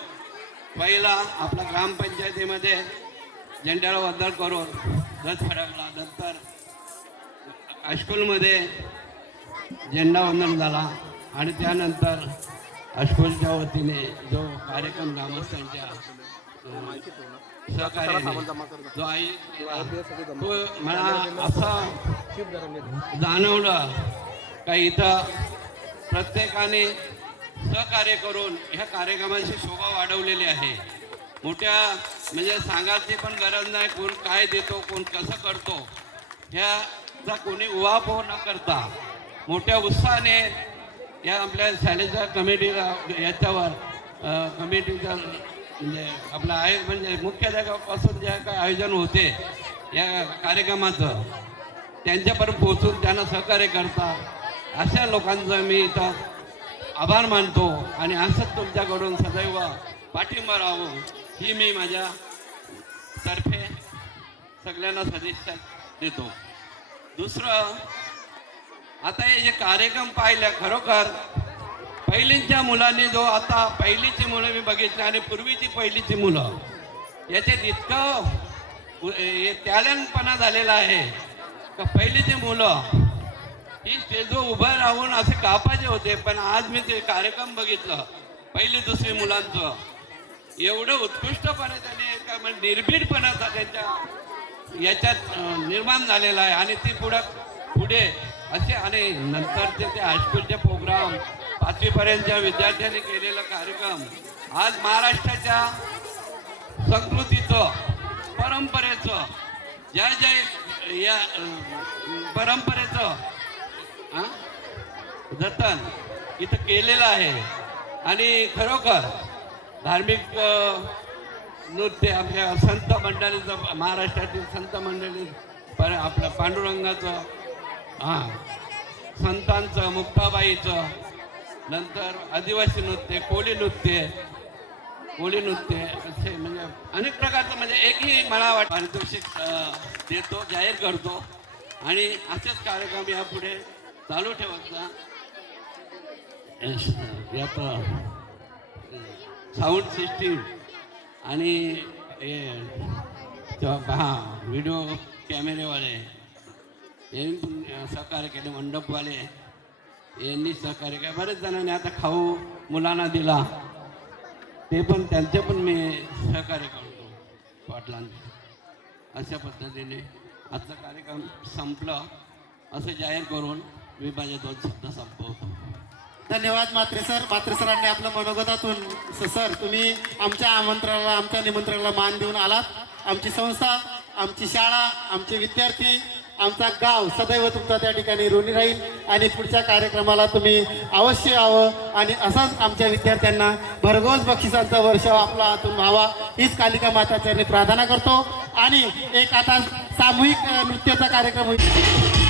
पहिला आपल्या ग्रामपंचायतीमध्ये झेंड्याला वंदन करून ध्वज फडकला. नंतर हायस्कूलमध्ये झेंडावंदन झाला आणि त्यानंतर हायस्कूलच्या वतीने जो कार्यक्रम ग्रामस्थांच्या सहकार्याने जो आई तो मला असं जाणवलं का इथं प्रत्येकाने सहकार्य करून ह्या कार्यक्रमाची शोभा वाढवलेली आहे. मोठ्या म्हणजे सांगायची पण गरज नाही कोण काय देतो, कोण कसं करतो, ह्याचा कोणी उहापोह न करता मोठ्या उत्साहाने या आपल्या शाळेच्या कमिटीला याच्यावर कमिटीच्या म्हणजे आपलं म्हणजे मुख्याध्यापकापासून जे काय आयोजन होते या कार्यक्रमाचं त्यांच्यापर्यंत पोहोचून त्यांना सहकार्य करता अशा लोकांचं मी इथं आभार मानतो आणि असंच तुमच्याकडून सदैव पाठिंबा राहावं ही मी माझ्या तर्फे सगळ्यांना सदिच्छा देतो. दुसरं, आता हे जे कार्यक्रम पाहिलं खरोखर पहिलीच्या मुलांनी जो आता पहिलीची मुलं मी बघितली आणि पूर्वीची पहिलीची मुलं याच्यात इतकं टॅलेंटपणा झालेला आहे का पहिलीची मुलं ही स्टेजवर उभं राहून असे कापायचे होते. पण आज मी ते कार्यक्रम बघितलं पहिली दुसरी मुलांचं एवढं उत्कृष्टपणे त्याने म्हणजे निर्भीडपणाचा त्यांच्या याच्यात निर्माण झालेला आहे आणि ती पुढे असे आणि नंतरचे ते हायस्कूलचे प्रोग्राम 5वीपर्यंतच्या विद्यार्थ्यांनी केलेला कार्यक्रम आज महाराष्ट्राच्या संस्कृतीचं परंपरेचं ज्या या परंपरेचं जतन इथं केलेलं आहे. आणि खरोखर धार्मिक नृत्य आपल्या संत मंडळीचं महाराष्ट्रातील संत मंडळी आपलं पांडुरंगाचं संतांचं मुक्ताबाईचं नंतर आदिवासी नृत्य कोळी नृत्य असे म्हणजे अनेक प्रकारचं म्हणजे एकही मला वाटतं पारितोषिक देतो जाहीर करतो आणि असेच कार्यक्रम यापुढे चालू ठेवत जा. यात साऊंड सिस्टीम आणि व्हिडिओ कॅमेरेवाले यांनी पण सहकार्य केले, मंडपवाले यांनी सहकार्य केलं. बरेच जणांनी आता खाऊ मुलांना दिला ते पण त्यांचे पण मी सहकार्य करतो पाटलांचे. अशा पद्धतीने आजचा कार्यक्रम संपलं असं जाहीर करून मी माझे 2 शब्द संपवतो. धन्यवाद म्हात्रे सर. म्हात्रे सरांनी आपलं मनोगतातून सर तुम्ही आमच्या आमंत्रणाला आमच्या निमंत्रणाला मान देऊन आलात. आमची संस्था, आमची शाळा, आमचे विद्यार्थी, आमचा गाव सदैव तुमचा त्या ठिकाणी ऋणी राहील आणि पुढच्या कार्यक्रमाला तुम्ही अवश्य यावं आणि असंच आमच्या विद्यार्थ्यांना भरघोस बक्षिसांचा वर्षाव आपला हातून व्हावा हीच कालिका माताच्या प्रार्थना करतो. आणि एक आता सामूहिक नृत्याचा कार्यक्रम होईल.